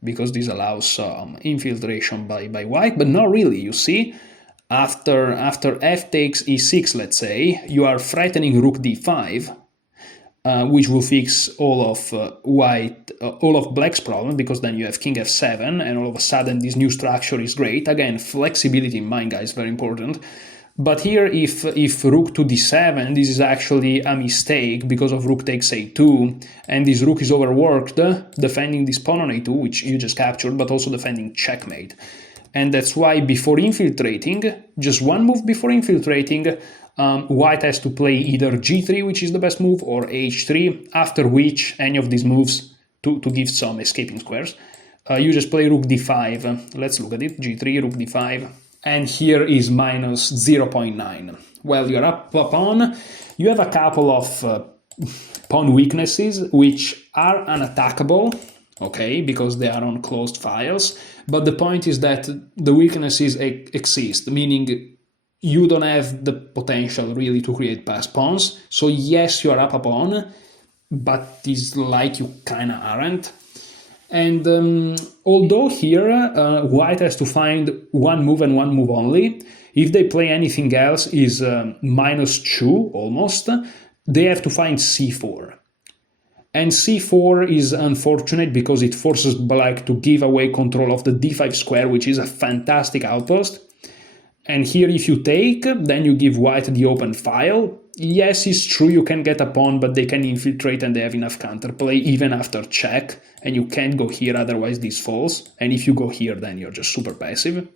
because this allows infiltration by white, but not really, you see. After f takes e6, let's say, you are threatening rook d5, which will fix all of black's problem, because then you have king f7, and all of a sudden this new structure is great. Again, flexibility in mind, guys, very important. But here, if rook to d7, this is actually a mistake because of rook takes a2, and this rook is overworked defending this pawn on a2, which you just captured, but also defending checkmate. And that's why before infiltrating, just one move before infiltrating, white has to play either g3, which is the best move, or h3, after which any of these moves, to give some escaping squares, you just play rook d5. Let's look at it, g3, rook d5, and here is minus 0.9. Well, you're up a pawn. You have a couple of pawn weaknesses, which are unattackable, okay, because they are on closed files, but the point is that the weaknesses exist, meaning you don't have the potential really to create passed pawns. So yes, you are up a pawn, but it's like you kind of aren't. And although here white has to find one move and one move only, if they play anything else is -2 almost, they have to find c4. And c4 is unfortunate because it forces black to give away control of the d5 square, which is a fantastic outpost. And here if you take, then you give white the open file. Yes, it's true, you can get a pawn, but they can infiltrate and they have enough counterplay even after check, and you can't go here, otherwise this falls. And if you go here, then you're just super passive.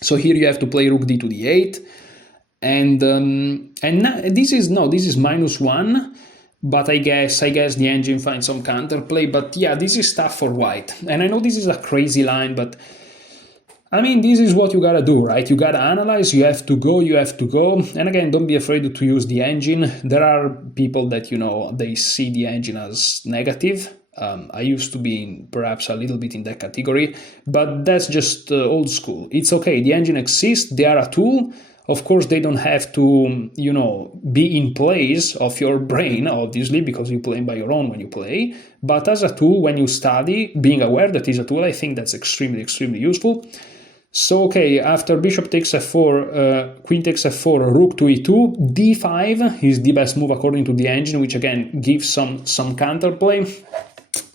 So here you have to play rook d to d8, and now, this is -1. But I guess the engine finds some counterplay. But yeah, this is tough for white. And I know this is a crazy line, but I mean, this is what you gotta do, right? You gotta analyze, you have to go. And again, don't be afraid to use the engine. There are people that, you know, they see the engine as negative. I used to be perhaps a little bit in that category, but that's just old school. It's okay, the engine exists, they are a tool. Of course, they don't have to, you know, be in place of your brain, obviously, because you play by your own when you play. But as a tool, when you study, being aware that is a tool, I think that's extremely, extremely useful. So, okay, after bishop takes f4, queen takes f4, rook to e2, d5 is the best move according to the engine, which again gives some counterplay.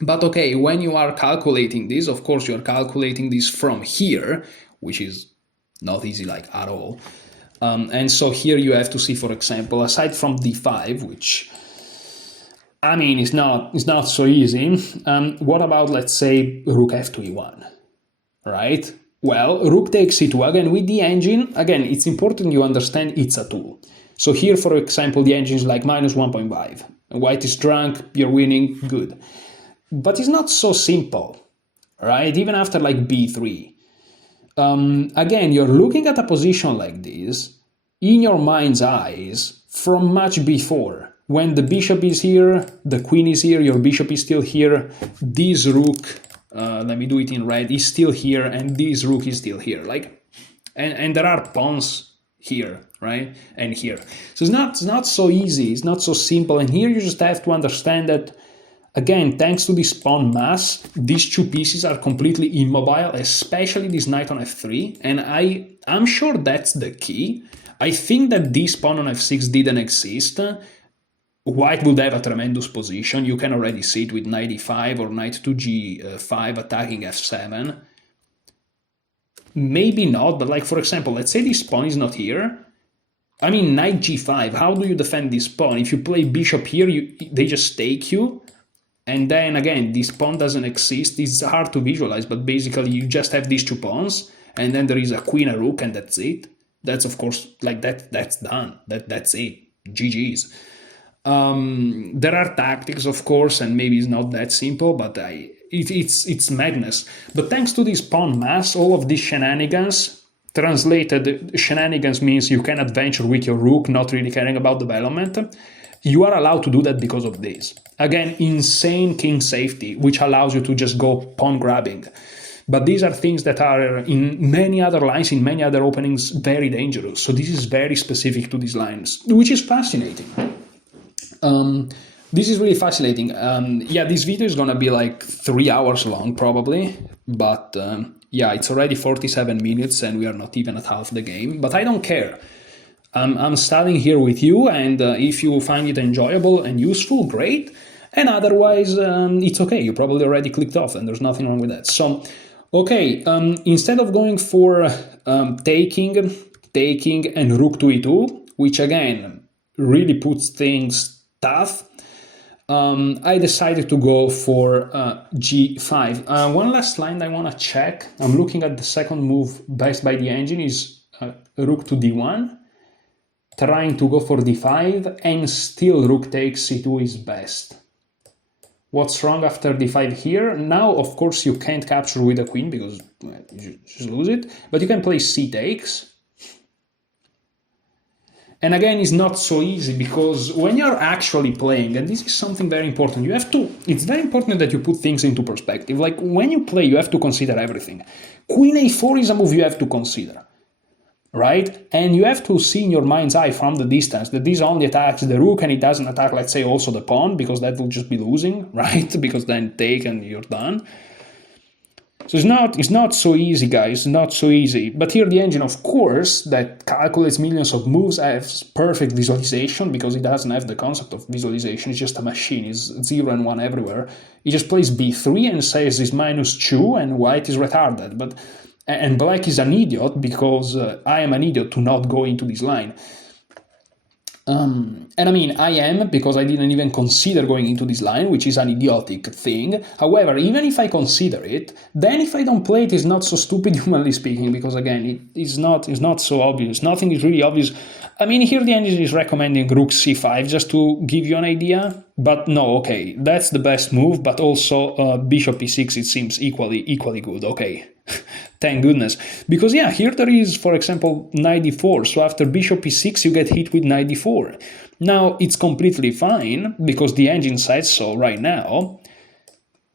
But okay, when you are calculating this, of course you are calculating this from here, which is not easy like at all. And so here you have to see, for example, aside from d5, which I mean is not so easy. What about, let's say, rook f2 e1, right? Well, rook takes c2. Again, with the engine, again, it's important you understand it's a tool. So here, for example, the engine is like minus 1.5. White is drunk, you're winning, good. But it's not so simple, right? Even after like b3. Again, you're looking at a position like this in your mind's eyes from much before. When the bishop is here, the queen is here, your bishop is still here, this rook, let me do it in red, is still here, and this rook is still here. Like, and there are pawns here, right? And here. So it's not so easy, it's not so simple, and here you just have to understand that, again, thanks to this pawn mass, these two pieces are completely immobile, especially this knight on f3, and I'm sure that's the key. I think that this pawn on f6 didn't exist. White would have a tremendous position. You can already see it with knight e5 or knight to g5 attacking f7. Maybe not, but like, for example, let's say this pawn is not here. I mean, knight g5, how do you defend this pawn? If you play bishop here, they just take you. And then again, this pawn doesn't exist. It's hard to visualize, but basically you just have these two pawns, and then there is a queen, a rook, and that's it. That's, of course, like that's done. That's it. GG's. There are tactics, of course, and maybe it's not that simple, but it's madness. But thanks to this pawn mass, all of these shenanigans, translated, shenanigans means you can adventure with your rook, not really caring about development. You are allowed to do that because of this. Again, insane king safety, which allows you to just go pawn grabbing. But these are things that are in many other lines, in many other openings, very dangerous. So this is very specific to these lines, which is fascinating. This is really fascinating. Yeah, this video is gonna be like 3 hours long probably, but yeah, it's already 47 minutes and we are not even at half the game, but I don't care. I'm studying here with you, and if you find it enjoyable and useful, great, and otherwise it's okay, you probably already clicked off and there's nothing wrong with that. So, okay, instead of going for taking and rook to e2, which again really puts things tough, I decided to go for g5. One last line I want to check. I'm looking at the second move best by the engine is rook to d1, trying to go for d5, and still rook takes c2 is best. What's wrong after d5 here? Now, of course, you can't capture with the queen because you just lose it, but you can play c takes. And again, it's not so easy because when you're actually playing, and this is something very important, it's very important that you put things into perspective. Like when you play, you have to consider everything. Queen a4 is a move you have to consider, right? And you have to see in your mind's eye from the distance that this only attacks the rook and it doesn't attack, let's say, also the pawn, because that will just be losing, right? Because then take and you're done. So it's not so easy, guys, not so easy. But here the engine, of course, that calculates millions of moves, has perfect visualization because it doesn't have the concept of visualization. It's just a machine. It's 0 and 1 everywhere. It just plays b3 and says it's -2 and white is retarded. And black is an idiot because I am an idiot to not go into this line. And I mean, I am, because I didn't even consider going into this line, which is an idiotic thing. However, even if I consider it, then if I don't play it, it's not so stupid, humanly speaking, because again, it's not so obvious. Nothing is really obvious. I mean, here the engine is recommending rook c5 just to give you an idea, but no, okay, that's the best move, but also bishop e6, it seems equally good, okay. Thank goodness. Because yeah, here there is, for example, knight d4, so after bishop e6 you get hit with knight d4. Now, it's completely fine, because the engine says so right now,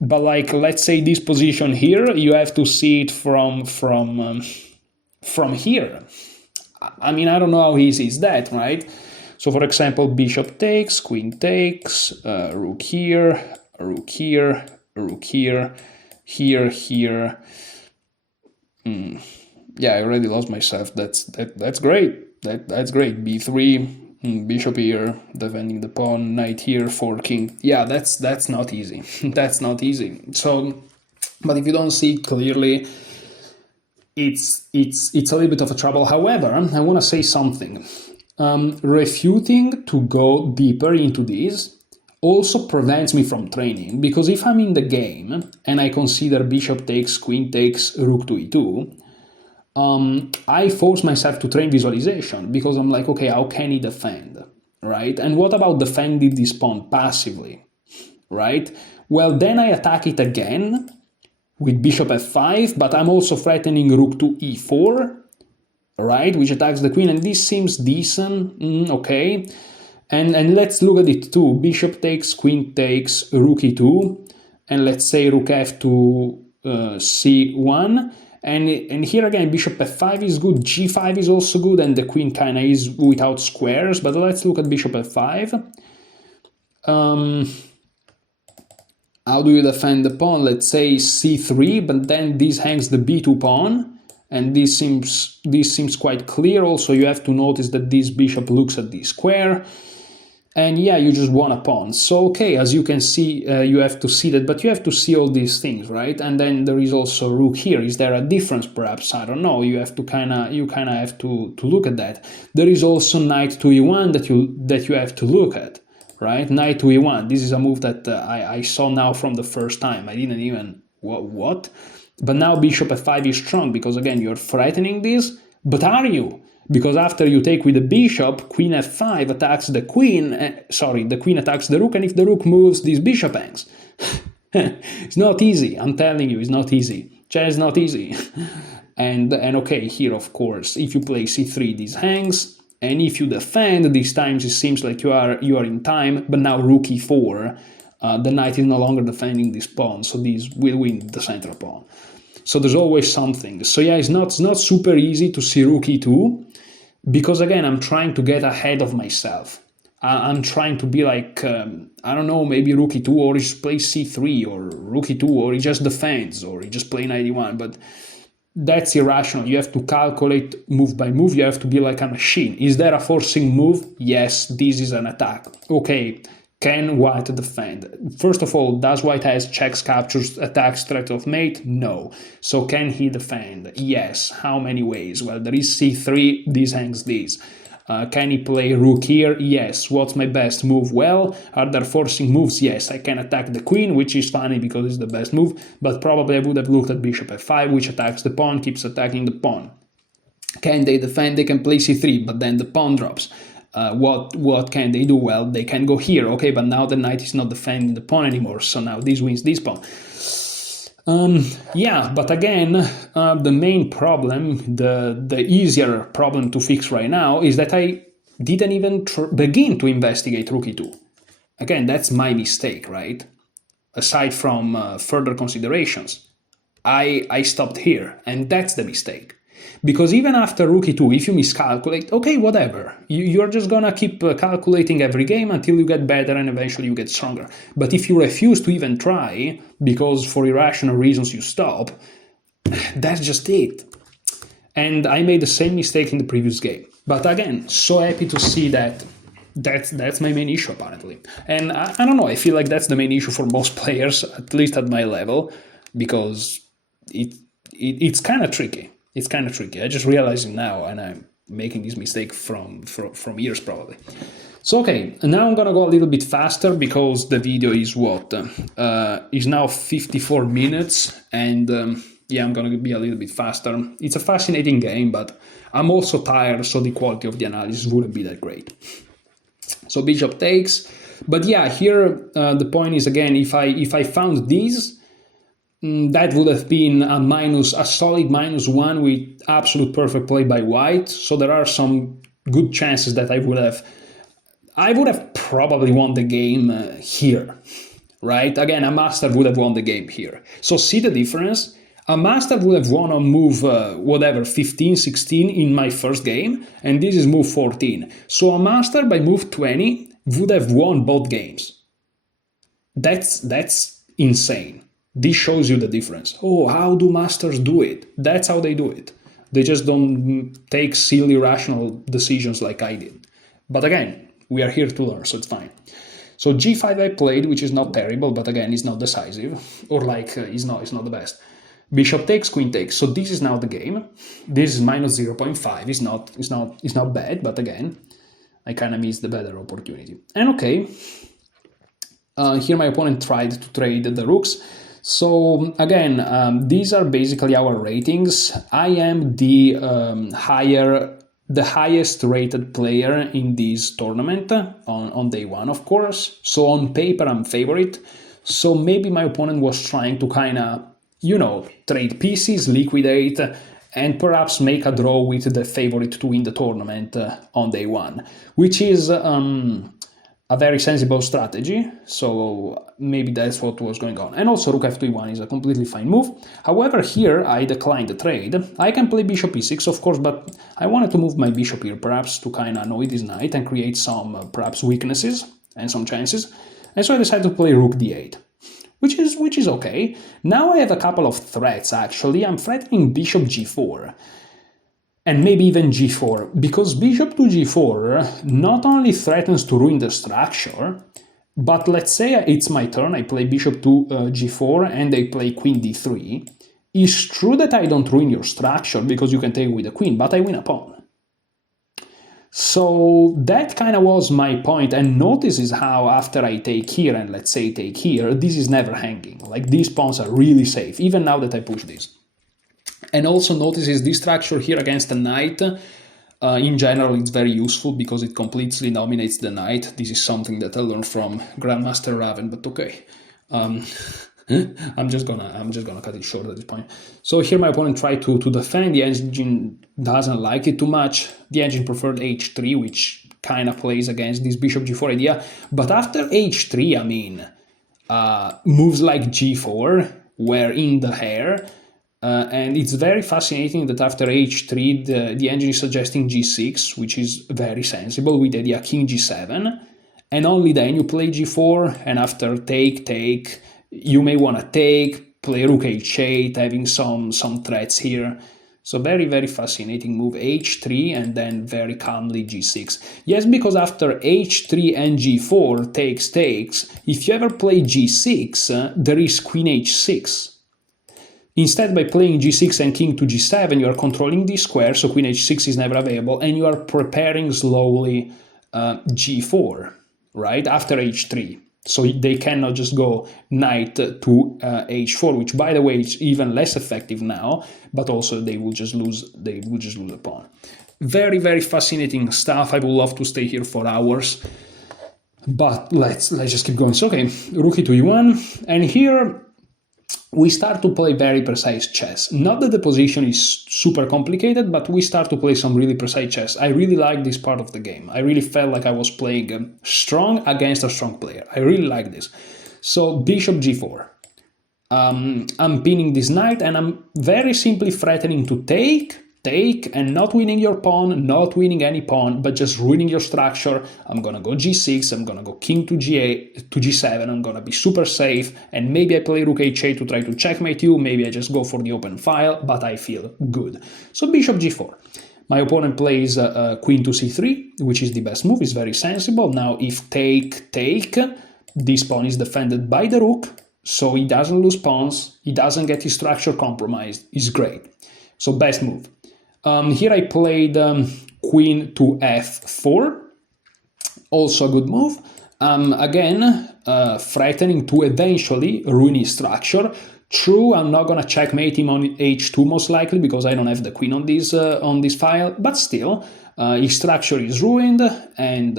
but like, let's say this position here, you have to see it from here. I mean, I don't know how easy is that, right? So for example, bishop takes, queen takes, rook here, rook here, rook here, here. Yeah, I already lost myself. That's great. That's great. b3, bishop here, defending the pawn, knight here, forking. Yeah, that's not easy. That's not easy. So, but if you don't see clearly, it's a little bit of a trouble. However, I want to say something. Refuting to go deeper into this also prevents me from training, because if I'm in the game and I consider bishop takes, queen takes, rook to e2, I force myself to train visualization, because I'm like, okay, how can he defend, right? And what about defending this pawn passively, right? Well, then I attack it again with bishop f5, but I'm also threatening rook to e4, right, which attacks the queen, and this seems decent, okay. And let's look at it too. Bishop takes, queen takes, rook e2, and let's say rook f to c1. And here again, bishop f5 is good, g5 is also good, and the queen kind of is without squares. But let's look at bishop f5. How do you defend the pawn? Let's say c3, but then this hangs the b2 pawn, and this seems quite clear. Also, you have to notice that this bishop looks at the square. And yeah, you just won a pawn. So, okay, as you can see, you have to see that, but you have to see all these things, right? And then there is also rook here. Is there a difference, perhaps? I don't know. You have to kind of have to look at that. There is also knight to e1 that you have to look at, right? Knight to e1. This is a move that I saw now from the first time. I didn't even what? But now bishop f5 is strong, because again, you're threatening this. But are you? Because after you take with the bishop, queen f5 attacks the queen, the queen attacks the rook, and if the rook moves, this bishop hangs. It's not easy, I'm telling you, it's not easy. Chess is not easy. and okay, here of course, if you play c3, this hangs, and if you defend, these times it seems like you are in time, but now rook e4, the knight is no longer defending this pawn, so this will win the central pawn. So there's always something. So yeah, it's not super easy to see rook e2, because again, I'm trying to get ahead of myself. I'm trying to be like, I don't know, maybe rook e2, or he just plays c3, or rook e2, or he just defends, or he just plays knight e1, but that's irrational. You have to calculate move by move. You have to be like a machine. Is there a forcing move? Yes, this is an attack. Okay. Can white defend? First of all, does white has checks, captures, attacks, threat of mate? No. So can he defend? Yes. How many ways? Well, there is c3, this hangs this. Can he play rook here? Yes. What's my best move? Well, are there forcing moves? Yes. I can attack the queen, which is funny because it's the best move, but probably I would have looked at bishop f5, which attacks the pawn, keeps attacking the pawn. Can they defend? They can play c3, but then the pawn drops. What can they do? Well, they can go here, okay, but now the knight is not defending the pawn anymore, so now this wins this pawn. Yeah, but again, the main problem, the easier problem to fix right now is that I didn't even begin to investigate rook e2. Again, that's my mistake, right? Aside from further considerations, I stopped here, and that's the mistake. Because even after rook e2, if you miscalculate, okay, whatever. You're just gonna keep calculating every game until you get better and eventually you get stronger. But if you refuse to even try, because for irrational reasons you stop, that's just it. And I made the same mistake in the previous game. But again, so happy to see that that's my main issue, apparently. And I don't know, I feel like that's the main issue for most players, at least at my level, because it's kind of tricky. It's kind of tricky. I just realized it now, and I'm making this mistake from years probably. So okay, now I'm gonna go a little bit faster because the video is is now 54 minutes, and yeah, I'm gonna be a little bit faster. It's a fascinating game, but I'm also tired, so the quality of the analysis wouldn't be that great. So bishop takes, but yeah, here the point is again, if I found this. That would have been a solid -1 with absolute perfect play by white. So there are some good chances that I would have probably won the game here, right? Again, a master would have won the game here. So see the difference? A master would have won on move, 15, 16 in my first game, and this is move 14. So a master by move 20 would have won both games. That's insane. This shows you the difference. Oh, how do masters do it? That's how they do it. They just don't take silly, rational decisions like I did. But again, we are here to learn, so it's fine. So g5 I played, which is not terrible, but again, it's not decisive, or like, it's not the best. Bishop takes, queen takes. So this is now the game. This is minus 0.5. It's not bad, but again, I kind of missed the better opportunity. And okay, here my opponent tried to trade the rooks. So again, these are basically our ratings. I am the highest rated player in this tournament on day one, of course. So on paper, I'm favorite. So maybe my opponent was trying to kind of, trade pieces, liquidate, and perhaps make a draw with the favorite to win the tournament on day one, which is a very sensible strategy. So maybe that's what was going on. And also rook f2e1 is a completely fine move. However, here I declined the trade. I can play bishop e6, of course, but I wanted to move my bishop here, perhaps to kind of annoy this knight and create some perhaps weaknesses and some chances. And so I decided to play rook d8. Which is okay. Now I have a couple of threats, actually. I'm threatening bishop g4, and maybe even g4, because bishop to g4 not only threatens to ruin the structure, but let's say it's my turn, I play bishop to g4, and they play queen d3. It's true that I don't ruin your structure, because you can take with the queen, but I win a pawn. So that kind of was my point, and notice is how after I take here, and let's say take here, this is never hanging. Like, these pawns are really safe, even now that I push this. And also notice is this structure here against the knight, in general it's very useful because it completely dominates the knight. This is something that I learned from Grandmaster Raven, but okay. I'm just gonna cut it short at this point. So here my opponent tried to defend. The engine doesn't like it too much. The engine preferred h3, which kind of plays against this bishop g4 idea. But after h3, I mean, moves like g4 were in the hair. And it's very fascinating that after h3, the engine is suggesting g6, which is very sensible, with the idea king g7. And only then you play g4, and after take, you may want to take, play rook h8, having some threats here. So very, very fascinating move, h3, and then very calmly g6. Yes, because after h3 and g4 takes, if you ever play g6, there is queen h6. Instead, by playing g6 and king to g7, you are controlling this square, so queen h6 is never available, and you are preparing slowly g4, right, after h3. So they cannot just go knight to h4, which, by the way, is even less effective now, but also they will just lose a pawn. Very, very fascinating stuff. I would love to stay here for hours, but let's just keep going. So, okay, rook to e1, and here we start to play very precise chess. Not that the position is super complicated, but we start to play some really precise chess. I really like this part of the game. I really felt like I was playing strong against a strong player. I really like this. So bishop g4. I'm pinning this knight, and I'm very simply threatening to take, and not winning your pawn, not winning any pawn, but just ruining your structure. I'm gonna go g6, I'm gonna go king to g8, to g7, I'm gonna be super safe, and maybe I play rook h8 to try to checkmate you, maybe I just go for the open file, but I feel good. So bishop g4. My opponent plays queen to c3, which is the best move, it's very sensible. Now if take, this pawn is defended by the rook, so he doesn't lose pawns, he doesn't get his structure compromised, it's great. So best move. Here I played queen to f4, also a good move. Again, threatening to eventually ruin his structure. True, I'm not gonna checkmate him on h2 most likely because I don't have the queen on this file, but still, his structure is ruined, and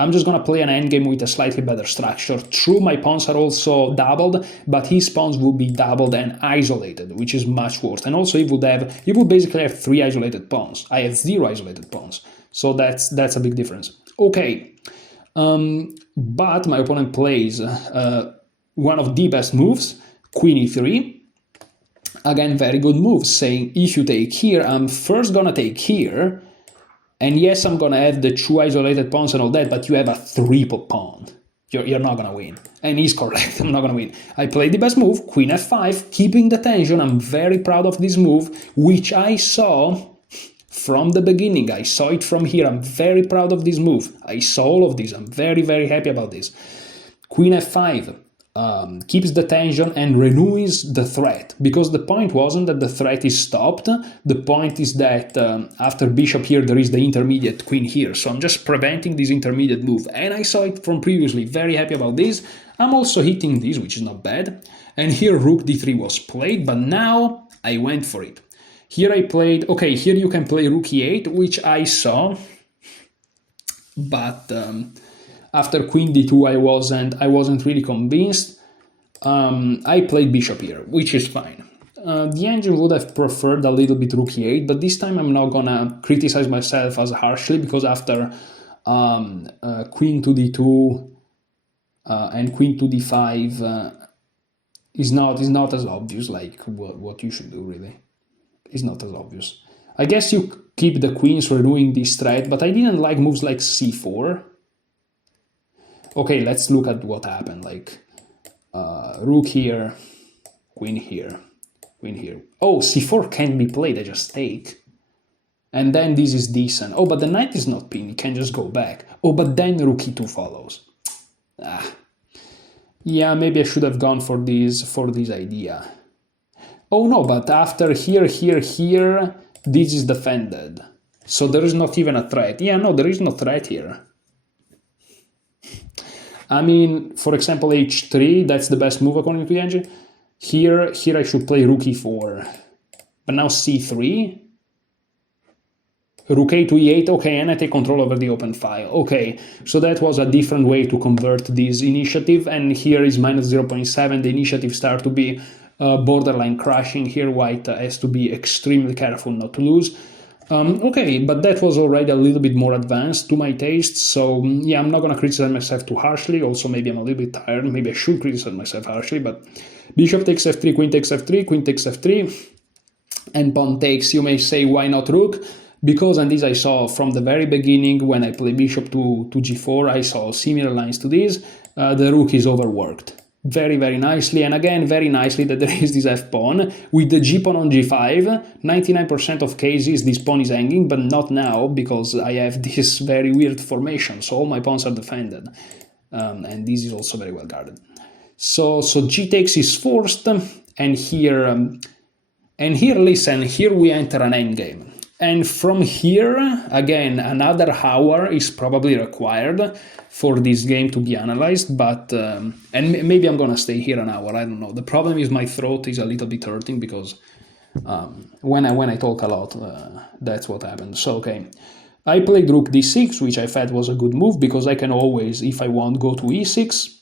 I'm just gonna play an endgame with a slightly better structure. True, my pawns are also doubled, but his pawns will be doubled and isolated, which is much worse. And also he would basically have 3 isolated pawns. I have 0 isolated pawns. So that's a big difference. Okay. But my opponent plays one of the best moves, queen e3. Again, very good move, saying if you take here, I'm first gonna take here. And yes, I'm gonna have the 2 isolated pawns and all that, but you have a triple pawn. You're not gonna win. And he's correct, I'm not gonna win. I played the best move, queen f5, keeping the tension. I'm very proud of this move, which I saw from the beginning. I saw it from here. I'm very proud of this move. I saw all of this. I'm very, very happy about this. Queen f5. keeps the tension and renews the threat, because the point wasn't that the threat is stopped. The point is that after bishop here there is the intermediate queen here, so I'm just preventing this intermediate move, and I saw it from previously. Very happy about this. I'm also hitting this, which is not bad, and here rook d3 was played, but now I went for it. Here I played, okay, here you can play rook e8, which I saw, but after queen d2 I wasn't really convinced. I played bishop here, which is fine. The engine would have preferred a little bit rook e8, but this time I'm not gonna criticize myself as harshly, because after queen to d2 and queen to d5 is not as obvious like what you should do, really. It's not as obvious. I guess you keep the queens renewing this threat, but I didn't like moves like c4. Okay, let's look at what happened, like rook here, queen here, queen here. Oh, c4 can't be played, I just take. And then this is decent. Oh, but the knight is not pinned, it can just go back. Oh, but then rook e2 follows. Yeah, maybe I should have gone for this idea. Oh no, but after here, this is defended. So there is not even a threat. Yeah, no, there is no threat here. I mean, for example, h3, that's the best move according to the engine. Here I should play rook e4. But now c3. Rook a to e8, okay, and I take control over the open file. Okay, so that was a different way to convert this initiative, and here is minus 0.7. The initiative start to be borderline crashing. Here white has to be extremely careful not to lose. Okay, but that was already a little bit more advanced to my taste, so yeah, I'm not gonna criticize myself too harshly. Also, maybe I'm a little bit tired, maybe I should criticize myself harshly, but bishop takes f3, queen takes f3, queen takes f3, and pawn takes. You may say, why not rook? Because, and this I saw from the very beginning when I play bishop to g4, I saw similar lines to this. The rook is overworked very, very nicely, and again, very nicely that there is this f-pawn. With the g-pawn on g5, 99% of cases this pawn is hanging, but not now, because I have this very weird formation, so all my pawns are defended. And this is also very well guarded. So g takes is forced, and here, listen, here we enter an endgame. And from here, again, another hour is probably required for this game to be analyzed, but, and maybe I'm gonna stay here an hour, I don't know. The problem is my throat is a little bit hurting, because when I talk a lot, that's what happens. So, okay, I played rook d6, which I felt was a good move, because I can always, if I want, go to e6.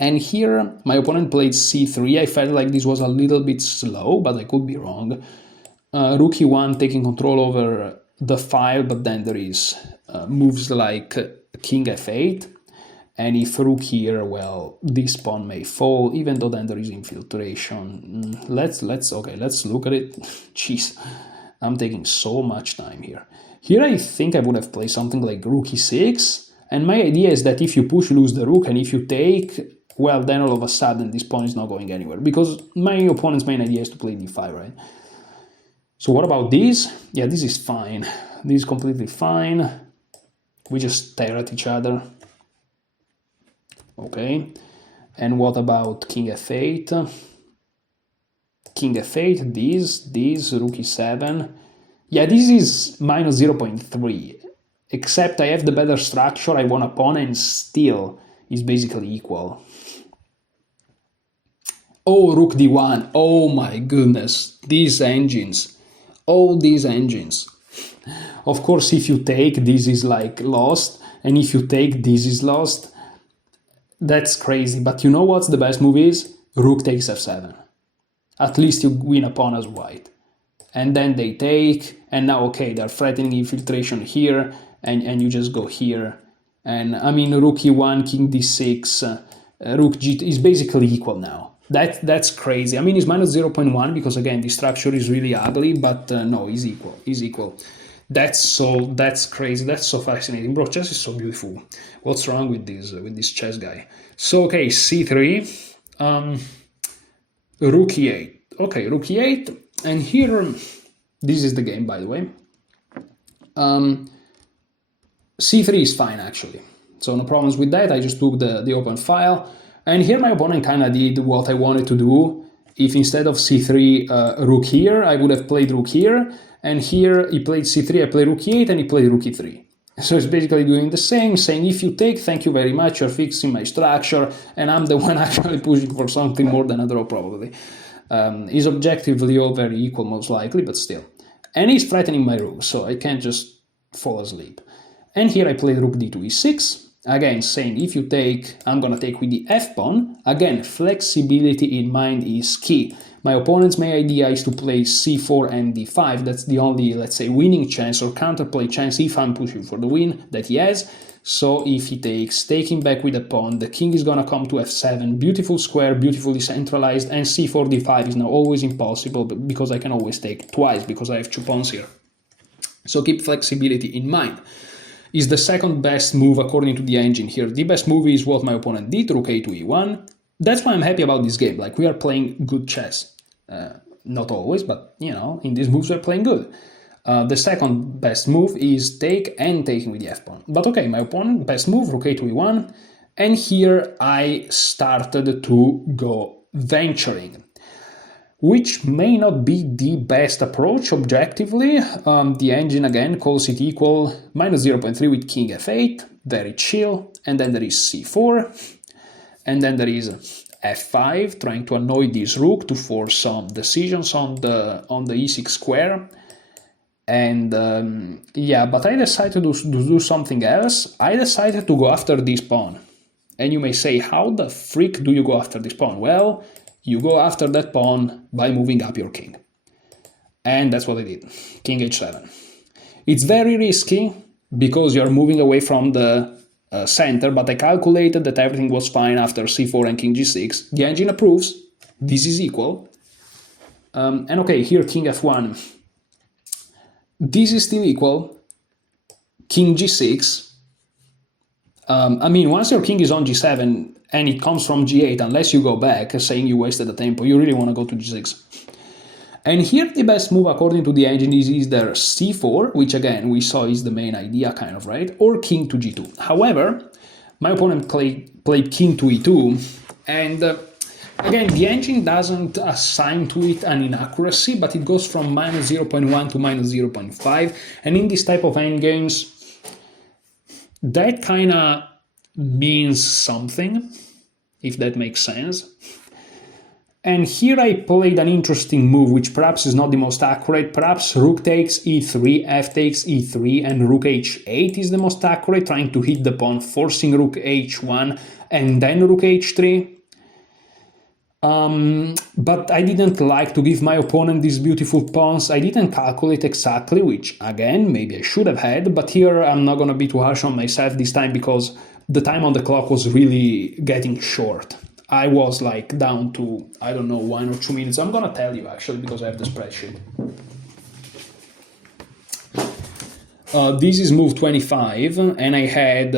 And here, my opponent played c3. I felt like this was a little bit slow, but I could be wrong. Rook e1 taking control over the file, but then there is moves like king f8, and if rook here, well, this pawn may fall, even though then there is infiltration. Let's look at it. Jeez, I'm taking so much time here. Here I think I would have played something like rook e6, and my idea is that if you push, lose the rook, and if you take, well, then all of a sudden this pawn is not going anywhere, because my opponent's main idea is to play d5, right? So what about this? Yeah, this is fine. This is completely fine. We just stare at each other. Okay. And what about king f8? King f8, this, rook e7. Yeah, this is minus 0.3. Except I have the better structure, I won a pawn, and still is basically equal. Oh, rook d1. Oh my goodness. These engines. All these engines. Of course, if you take, this is like lost, and if you take, this is lost. That's crazy, but you know what's the best move is? Rook takes f7. At least you win a pawn as white. And then they take, and now, okay, they're threatening infiltration here, and you just go here. And I mean, rook e1, king d6, rook g is basically equal now. That's crazy. I mean, it's minus 0.1 because, again, the structure is really ugly, but no, it's equal. That's crazy. That's so fascinating. Bro, chess is so beautiful. What's wrong with this chess guy? So, okay, c3, rook e8. Okay, rook e8, and here, this is the game, by the way. C3 is fine, actually. So no problems with that. I just took the open file. And here my opponent kind of did what I wanted to do. If instead of c3 rook here, I would have played rook here, and here he played c3, I played rook e8, and he played rook e3. So it's basically doing the same, saying if you take, thank you very much, you're fixing my structure, and I'm the one actually pushing for something more than a draw probably. Is objectively all very equal most likely, but still. And he's threatening my rook, so I can't just fall asleep. And here I played rook d2 e6, again saying if you take, I'm gonna take with the f-pawn. Again, flexibility in mind is key. My opponent's main idea is to play c4 and d5. That's the only, let's say, winning chance or counterplay chance if I'm pushing for the win that he has. So if he takes, taking back with a pawn, the king is gonna come to f7, beautiful square, beautifully centralized, and c4 d5 is now always impossible because I can always take twice because I have 2 pawns here. So keep flexibility in mind. Is the second best move according to the engine here. The best move is what my opponent did, rook a2 e1. That's why I'm happy about this game. Like, we are playing good chess. Not always, but, you know, in these moves we're playing good. The second best move is take and taking with the f-pawn. But okay, my opponent, best move, rook a2 e1. And here I started to go venturing, which may not be the best approach objectively. The engine again calls it equal, minus 0.3 with king f8, very chill, and then there is c4, and then there is f5, trying to annoy this rook to force some decisions on the e6 square. And yeah, but I decided to do something else. I decided to go after this pawn. And you may say, how the freak do you go after this pawn? Well, you go after that pawn by moving up your king. And that's what I did, king h7. It's very risky because you're moving away from the center, but I calculated that everything was fine after c4 and king g6. The engine approves, this is equal. And okay, here king f1. This is still equal, king g6. I mean, once your king is on g7 and it comes from g8, unless you go back saying you wasted the tempo, you really want to go to g6. And here the best move according to the engine is either c4, which again we saw is the main idea kind of, right? Or king to g2. However, my opponent played king to e2, and again, the engine doesn't assign to it an inaccuracy, but it goes from minus 0.1 to minus 0.5, and in this type of endgames, that kind of means something, if that makes sense. And here I played an interesting move, which perhaps is not the most accurate. Perhaps rook takes e3, f takes e3, and rook h8 is the most accurate, trying to hit the pawn, forcing rook h1, and then rook h3. But I didn't like to give my opponent these beautiful pawns. I didn't calculate exactly, which again, maybe I should have had, but here I'm not gonna be too harsh on myself this time because the time on the clock was really getting short. I was like down to, I don't know, 1 or 2 minutes. I'm gonna tell you actually because I have the spreadsheet. This is move 25 and I had,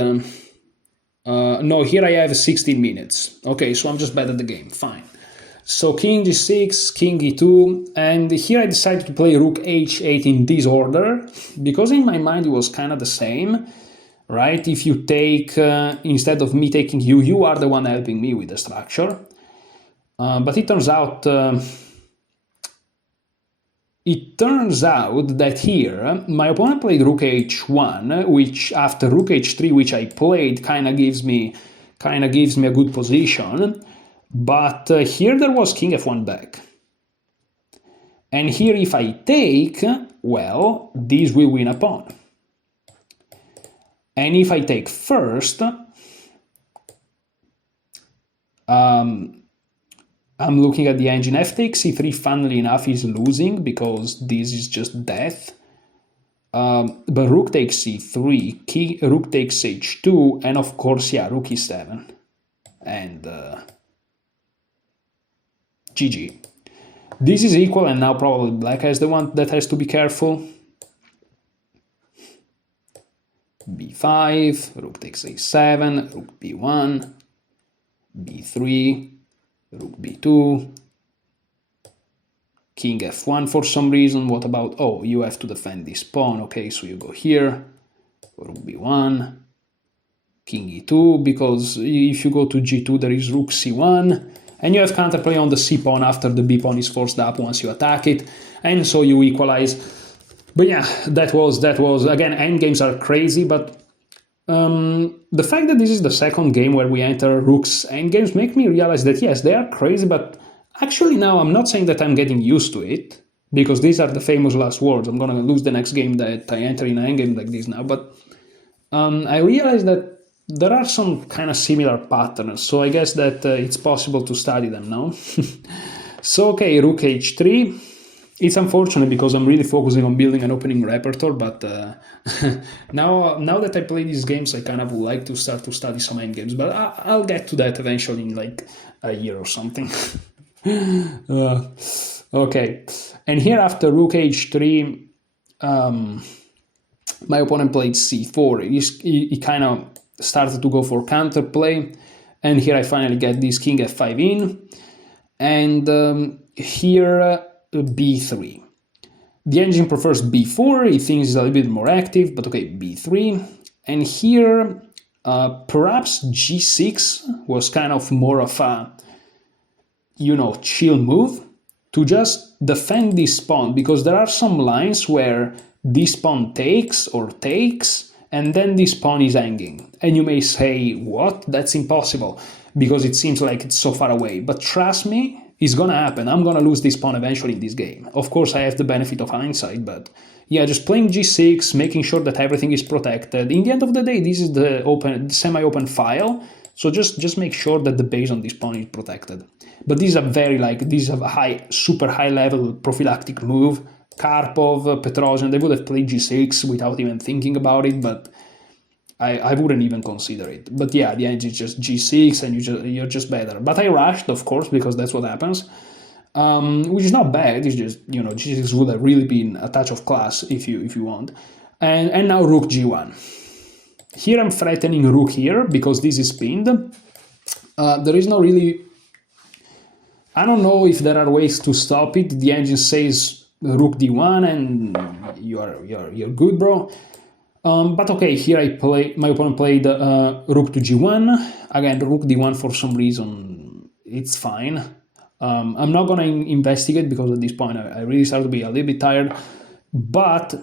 no, here I have 16 minutes. Okay, so I'm just bad at the game, fine. So king g6, king e2, and here I decided to play rook h8 in this order, because in my mind it was kind of the same, right? If you take, instead of me taking you, you are the one helping me with the structure. But it turns out that here my opponent played rook h1, which after rook h3, which I played, kind of gives me a good position. But here there was king f1 back. And here if I take, well, this will win a pawn. And if I take first, I'm looking at the engine. F takes c3, funnily enough, is losing because this is just death. But rook takes c3, rook takes h2, and of course, yeah, rook e7. And GG. This is equal, and now probably black is the one that has to be careful. b5, rook takes a7, rook b1, b3, rook b2, king f1 for some reason. What about, oh, you have to defend this pawn. Okay, so you go here, rook b1, king e2, because if you go to g2 there is rook c1, and you have counterplay on the c pawn after the b pawn is forced up once you attack it, and so you equalize. But yeah, that was again, endgames are crazy, but the fact that this is the second game where we enter rook's endgames make me realize that yes, they are crazy, but actually now I'm not saying that I'm getting used to it, because these are the famous last words. I'm gonna lose the next game that I enter in an endgame like this now, but I realize that there are some kind of similar patterns, so I guess that it's possible to study them now. So okay, rook h3. It's unfortunate because I'm really focusing on building an opening repertoire, but now that I play these games, I kind of would like to start to study some endgames, but I'll get to that eventually in like a year or something. Okay, and here after rook h3, my opponent played c4. He kind of started to go for counterplay, and here I finally get this king f5 in, and here b3. The engine prefers b4, he thinks it's a little bit more active, but okay, b3. And here, perhaps g6 was kind of more of a, chill move to just defend this pawn, because there are some lines where this pawn takes, and then this pawn is hanging. And you may say, what? That's impossible, because it seems like it's so far away. But trust me, it's gonna happen. I'm gonna lose this pawn eventually in this game. Of course, I have the benefit of hindsight, but yeah, just playing g6, making sure that everything is protected. In the end of the day, this is the semi-open file, so just make sure that the base on this pawn is protected. But this is a super high level prophylactic move. Karpov, Petrosian, they would have played g6 without even thinking about it, but I wouldn't even consider it. But yeah, the end is just g6, and you're just better. But I rushed, of course, because that's what happens, which is not bad. It's just, g6 would have really been a touch of class if you want. And now rook g1. Here I'm threatening rook here because this is pinned. There is no really... I don't know if there are ways to stop it. The engine says rook d1 and you're good, bro. But okay, here my opponent played rook to g1. Again, rook d1 for some reason, it's fine. I'm not gonna investigate because at this point I really start to be a little bit tired. But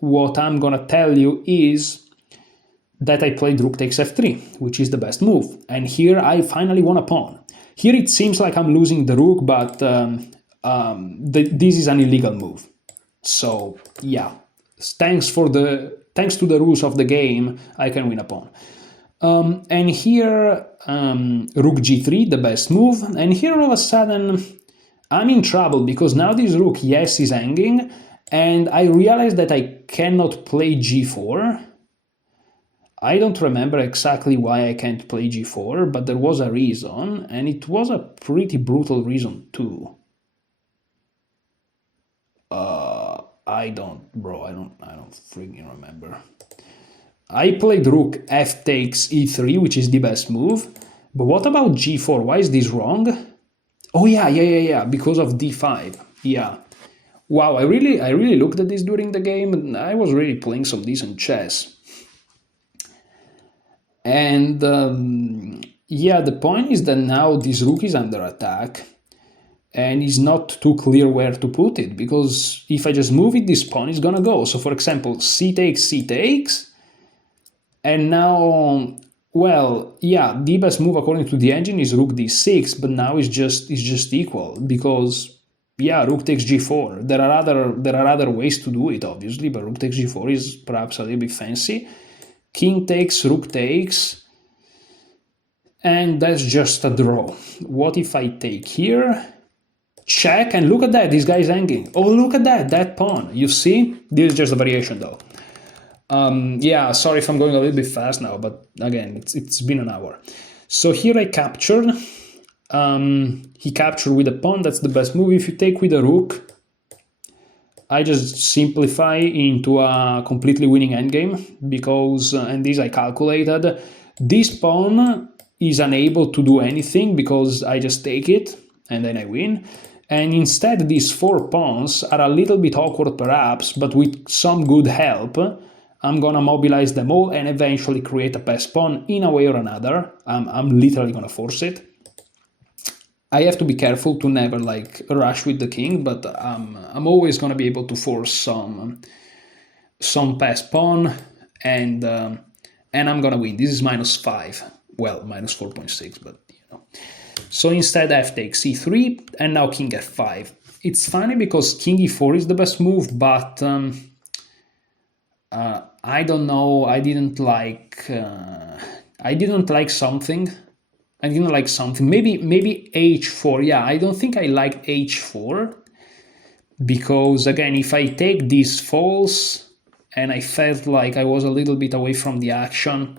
what I'm gonna tell you is that I played rook takes f3, which is the best move. And here I finally won a pawn. Here it seems like I'm losing the rook, but this is an illegal move. So yeah. Thanks to the rules of the game, I can win a pawn. And here, rook g3, the best move. And here all of a sudden, I'm in trouble because now this rook, yes, is hanging. And I realize that I cannot play g4. I don't remember exactly why I can't play g4, but there was a reason. And it was a pretty brutal reason too. I don't freaking remember. I played rook f takes e3, which is the best move. But what about g4? Why is this wrong? Oh yeah, because of d5. Yeah. Wow, I really looked at this during the game, and I was really playing some decent chess. And yeah, the point is that now this rook is under attack. And it's not too clear where to put it, because if I just move it, this pawn is gonna go. So for example, c takes, and now, well, yeah, the best move according to the engine is rook d6, but now it's just equal, because yeah, rook takes g4. There are other ways to do it, obviously, but rook takes g4 is perhaps a little bit fancy. King takes, rook takes, and that's just a draw. What if I take here? Check, and look at that, this guy is hanging. Oh, look at that pawn. You see? This is just a variation though. Yeah, sorry if I'm going a little bit fast now, but again, it's been an hour. So here I captured. He captured with a pawn, that's the best move. If you take with a rook, I just simplify into a completely winning endgame, because, and this I calculated, this pawn is unable to do anything because I just take it and then I win. And instead, these four pawns are a little bit awkward perhaps, but with some good help, I'm gonna mobilize them all and eventually create a passed pawn in a way or another. I'm literally gonna force it. I have to be careful to never like rush with the king, but I'm always gonna be able to force some passed pawn, and I'm gonna win. This is -5. Well, -4.6, but you know. So instead f takes e3, and now king f5. It's funny because king e4 is the best move, but I don't know. I didn't like something. I didn't like something. Maybe h4. Yeah, I don't think I like h4 because again, if I take these falls, and I felt like I was a little bit away from the action.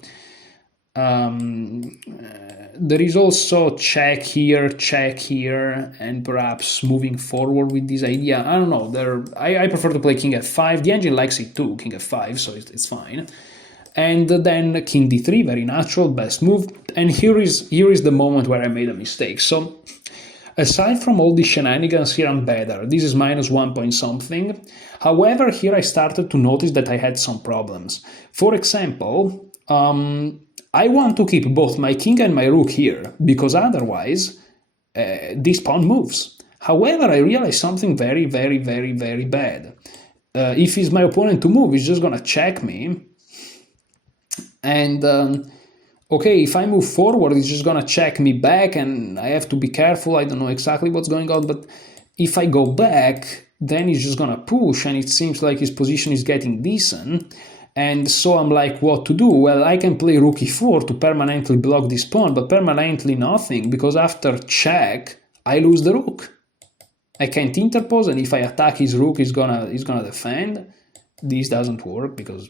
There is also check here, and perhaps moving forward with this idea. I don't know. I prefer to play king f5. The engine likes it too, king f5, so it's fine. And then king d3, very natural, best move. And here is the moment where I made a mistake. So aside from all the shenanigans here, I'm better. This is -1 point something. However, here I started to notice that I had some problems. For example, I want to keep both my king and my rook here, because otherwise this pawn moves. However, I realized something very, very, very, very bad. If it's my opponent to move, he's just gonna check me. And okay, if I move forward, he's just gonna check me back, and I have to be careful. I don't know exactly what's going on, but if I go back, then he's just gonna push, and it seems like his position is getting decent. And so I'm like, what to do? Well, I can play rook e4 to permanently block this pawn, but permanently nothing, because after check, I lose the rook. I can't interpose, and if I attack his rook, he's gonna defend. This doesn't work because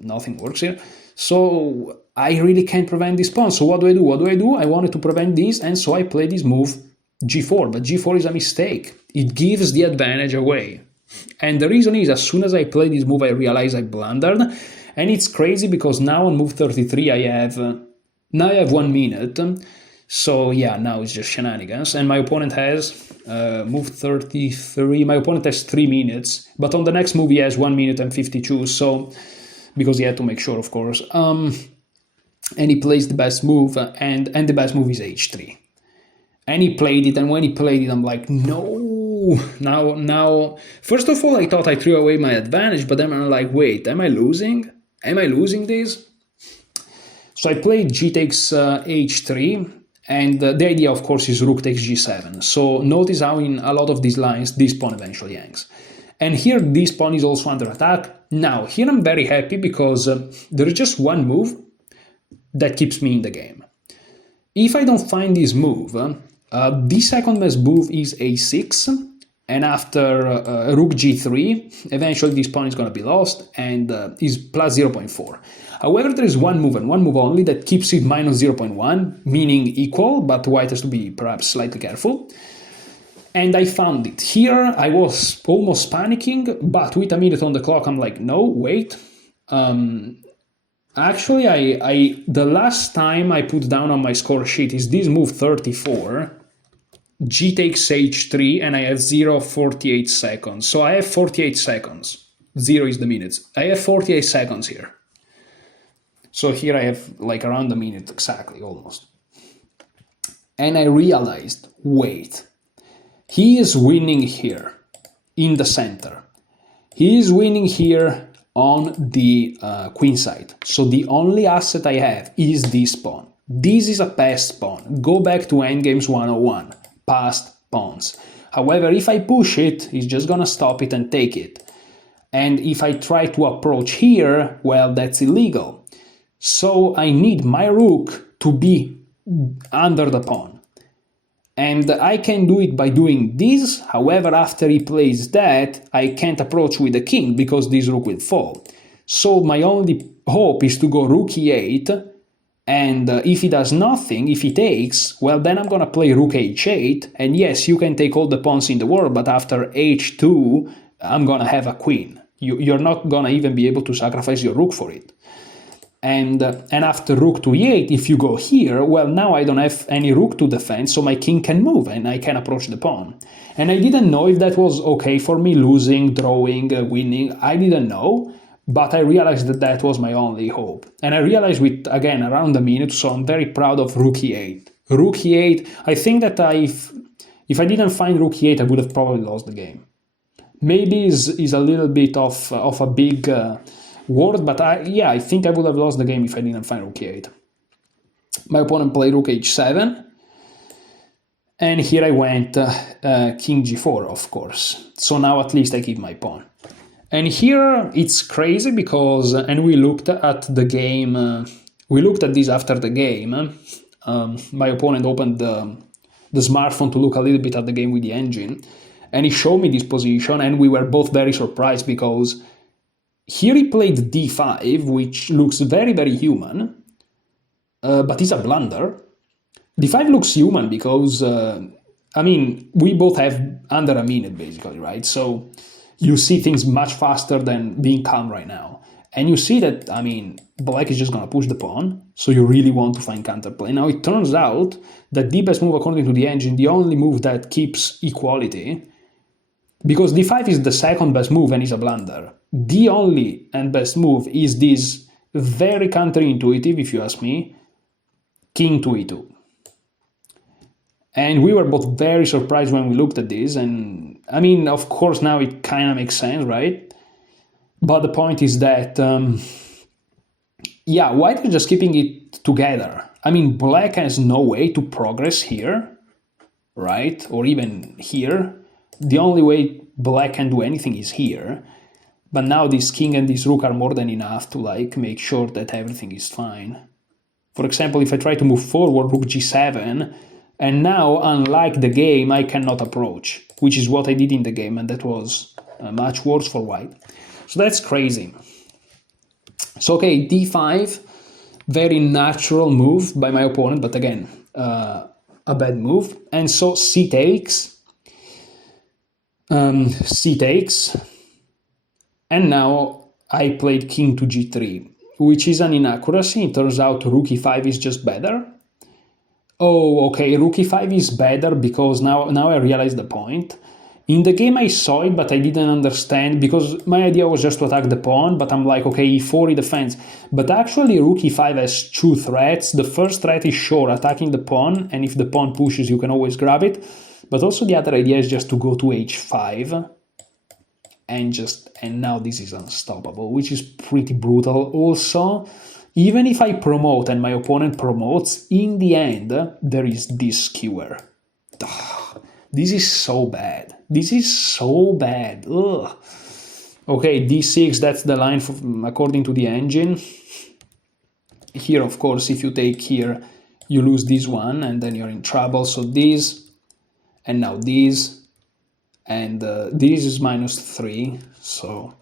nothing works here. So I really can't prevent this pawn. So what do I do? I wanted to prevent this, and so I play this move g4, but g4 is a mistake. It gives the advantage away. And the reason is, as soon as I play this move, I realize I blundered. And it's crazy because now on move 33, I have 1 minute. So yeah, now it's just shenanigans. And my opponent has move 33. My opponent has 3 minutes, but on the next move he has 1 minute and 52. So because he had to make sure, of course. And he plays the best move, and the best move is h3. And he played it, and when he played it, I'm like, no. Now, first of all, I thought I threw away my advantage, but then I'm like, wait, am I losing? Am I losing this? So I played g takes h3, and the idea, of course, is rook takes g7. So notice how in a lot of these lines, this pawn eventually hangs. And here, this pawn is also under attack. Now, here I'm very happy because there is just one move that keeps me in the game. If I don't find this move, the second best move is a6, and after rook g3, eventually this pawn is going to be lost, and is plus 0.4. However, there is one move, and one move only, that keeps it minus 0.1, meaning equal, but white has to be perhaps slightly careful. And I found it. Here I was almost panicking, but with a minute on the clock, I'm like, no, wait. Actually, the last time I put down on my score sheet is this move 34, g takes h3, and I have 0.48 seconds. So I have 48 seconds. 0 is the minutes. I have 48 seconds here. So here I have like around a minute exactly, almost. And I realized, wait, he is winning here in the center. He is winning here on the queen side. So the only asset I have is this pawn. This is a passed pawn. Go back to Endgames 101. Passed pawns. However, if I push it, he's just gonna stop it and take it. And if I try to approach here, well, that's illegal. So I need my rook to be under the pawn. And I can do it by doing this. However, after he plays that, I can't approach with the king because this rook will fall. So my only hope is to go rook e8. And if he does nothing, if he takes, well, then I'm going to play rook h8. And yes, you can take all the pawns in the world, but after h2, I'm going to have a queen. You're not going to even be able to sacrifice your rook for it. And after rook to e8, if you go here, well, now I don't have any rook to defend, so my king can move and I can approach the pawn. And I didn't know if that was okay for me, losing, drawing, winning. I didn't know. But I realized that that was my only hope. And I realized with, again, around a minute, so I'm very proud of rook e8. Rook e8, I think that if I didn't find rook e8, I would have probably lost the game. Maybe is a little bit of a big word, but I think I would have lost the game if I didn't find rook e8. My opponent played rook h7, and here I went king g4, of course. So now at least I keep my pawn. And here it's crazy because, and we looked at the game, we looked at this after the game. My opponent opened the smartphone to look a little bit at the game with the engine, and he showed me this position, and we were both very surprised because here he played d5, which looks very, very human, but is a blunder. d5 looks human because, I mean, we both have under a minute, basically, right? So you see things much faster than being calm right now. And you see that, I mean, black is just going to push the pawn, so you really want to find counterplay. Now, it turns out that the best move, according to the engine, the only move that keeps equality, because d5 is the second best move and is a blunder. The only and best move is this very counterintuitive, if you ask me, king to e2. And we were both very surprised when we looked at this. And I mean, of course, now it kind of makes sense, right? But the point is that, white is just keeping it together. I mean, black has no way to progress here, right? Or even here. The only way black can do anything is here. But now this king and this rook are more than enough to like make sure that everything is fine. For example, if I try to move forward, rook g7, and now, unlike the game, I cannot approach, which is what I did in the game, and that was much worse for white. So that's crazy. So okay, d5, very natural move by my opponent, but again, a bad move. And so c takes, and now I played king to g3, which is an inaccuracy. It turns out rook e5 is just better. Oh, okay, rook e5 is better because now I realize the point. In the game I saw it, but I didn't understand because my idea was just to attack the pawn, but I'm like, okay, e4, he defends. But actually rook e5 has two threats. The first threat is sure, attacking the pawn, and if the pawn pushes, you can always grab it. But also the other idea is just to go to h5, and now this is unstoppable, which is pretty brutal. Also, even if I promote and my opponent promotes, in the end, there is this skewer. Ugh, this is so bad. This is so bad. Ugh. Okay, d6, that's the line according to the engine. Here, of course, if you take here, you lose this one, and then you're in trouble. So this, and now this, and this is -3, so...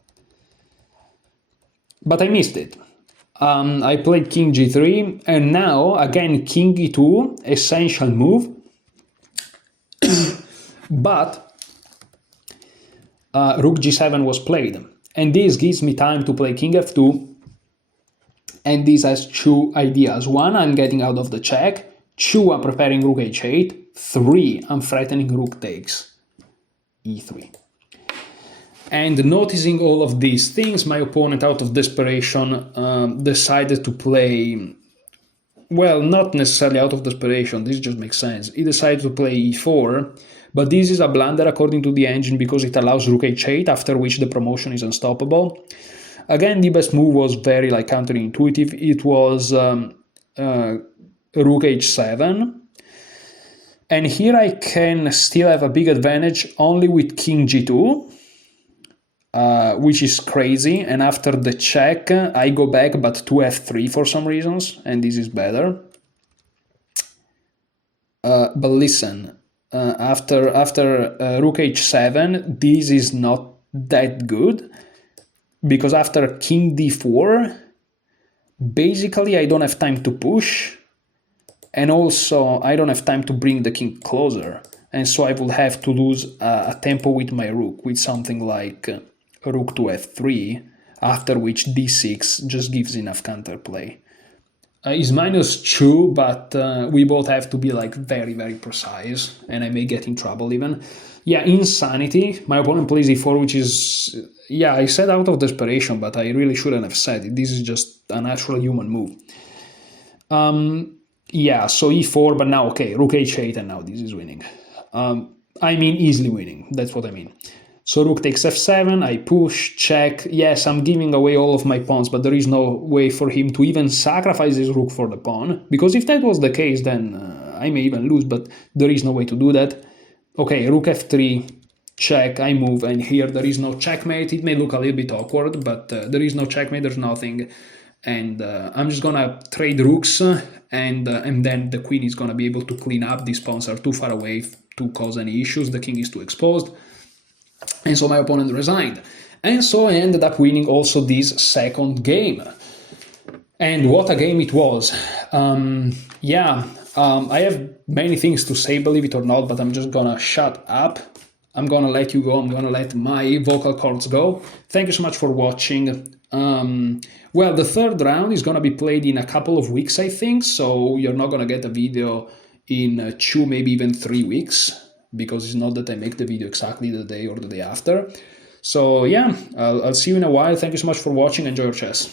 But I missed it. I played king g3, and now, again, king e2, essential move, but rook g7 was played, and this gives me time to play king f2, and this has two ideas. One, I'm getting out of the check. Two, I'm preparing rook h8. Three, I'm threatening rook takes e3. And noticing all of these things, my opponent, out of desperation, decided to play, well, not necessarily out of desperation, this just makes sense. He decided to play e4, but this is a blunder according to the engine because it allows rook h8, after which the promotion is unstoppable. Again, the best move was very like counterintuitive. It was rook h7. And here I can still have a big advantage only with king g2. Which is crazy, and after the check I go back but to f3 for some reasons, and this is better. But listen, after rook h7, this is not that good, because after king d4, basically I don't have time to push, and also I don't have time to bring the king closer, and so I will have to lose a tempo with my rook, with something like rook to f3, after which d6 just gives enough counterplay. is -2, but we both have to be like very, very precise, and I may get in trouble even. Yeah, Insanity. My opponent plays e4, which is, yeah, I said out of desperation, but I really shouldn't have said it. This is just a natural human move. Yeah, so e4, but now, okay, rook h8, and now this is winning. I mean, easily winning. That's what I mean. So rook takes f7, I push, check. Yes, I'm giving away all of my pawns, but there is no way for him to even sacrifice his rook for the pawn. Because if that was the case, then I may even lose, but there is no way to do that. Okay, rook f3, check, I move, and here there is no checkmate. It may look a little bit awkward, but there is no checkmate, there's nothing. And I'm just gonna trade rooks, and then the queen is gonna be able to clean up. These pawns are too far away to cause any issues. The king is too exposed. And so my opponent resigned. And so I ended up winning also this second game. And what a game it was. I have many things to say, believe it or not, but I'm just gonna shut up. I'm gonna let you go. I'm gonna let my vocal cords go. Thank you so much for watching. Well, the third round is gonna be played in a couple of weeks, I think. So you're not gonna get a video in 2, maybe even 3 weeks, because it's not that I make the video exactly the day or the day after. So yeah, I'll see you in a while. Thank you so much for watching. Enjoy your chess.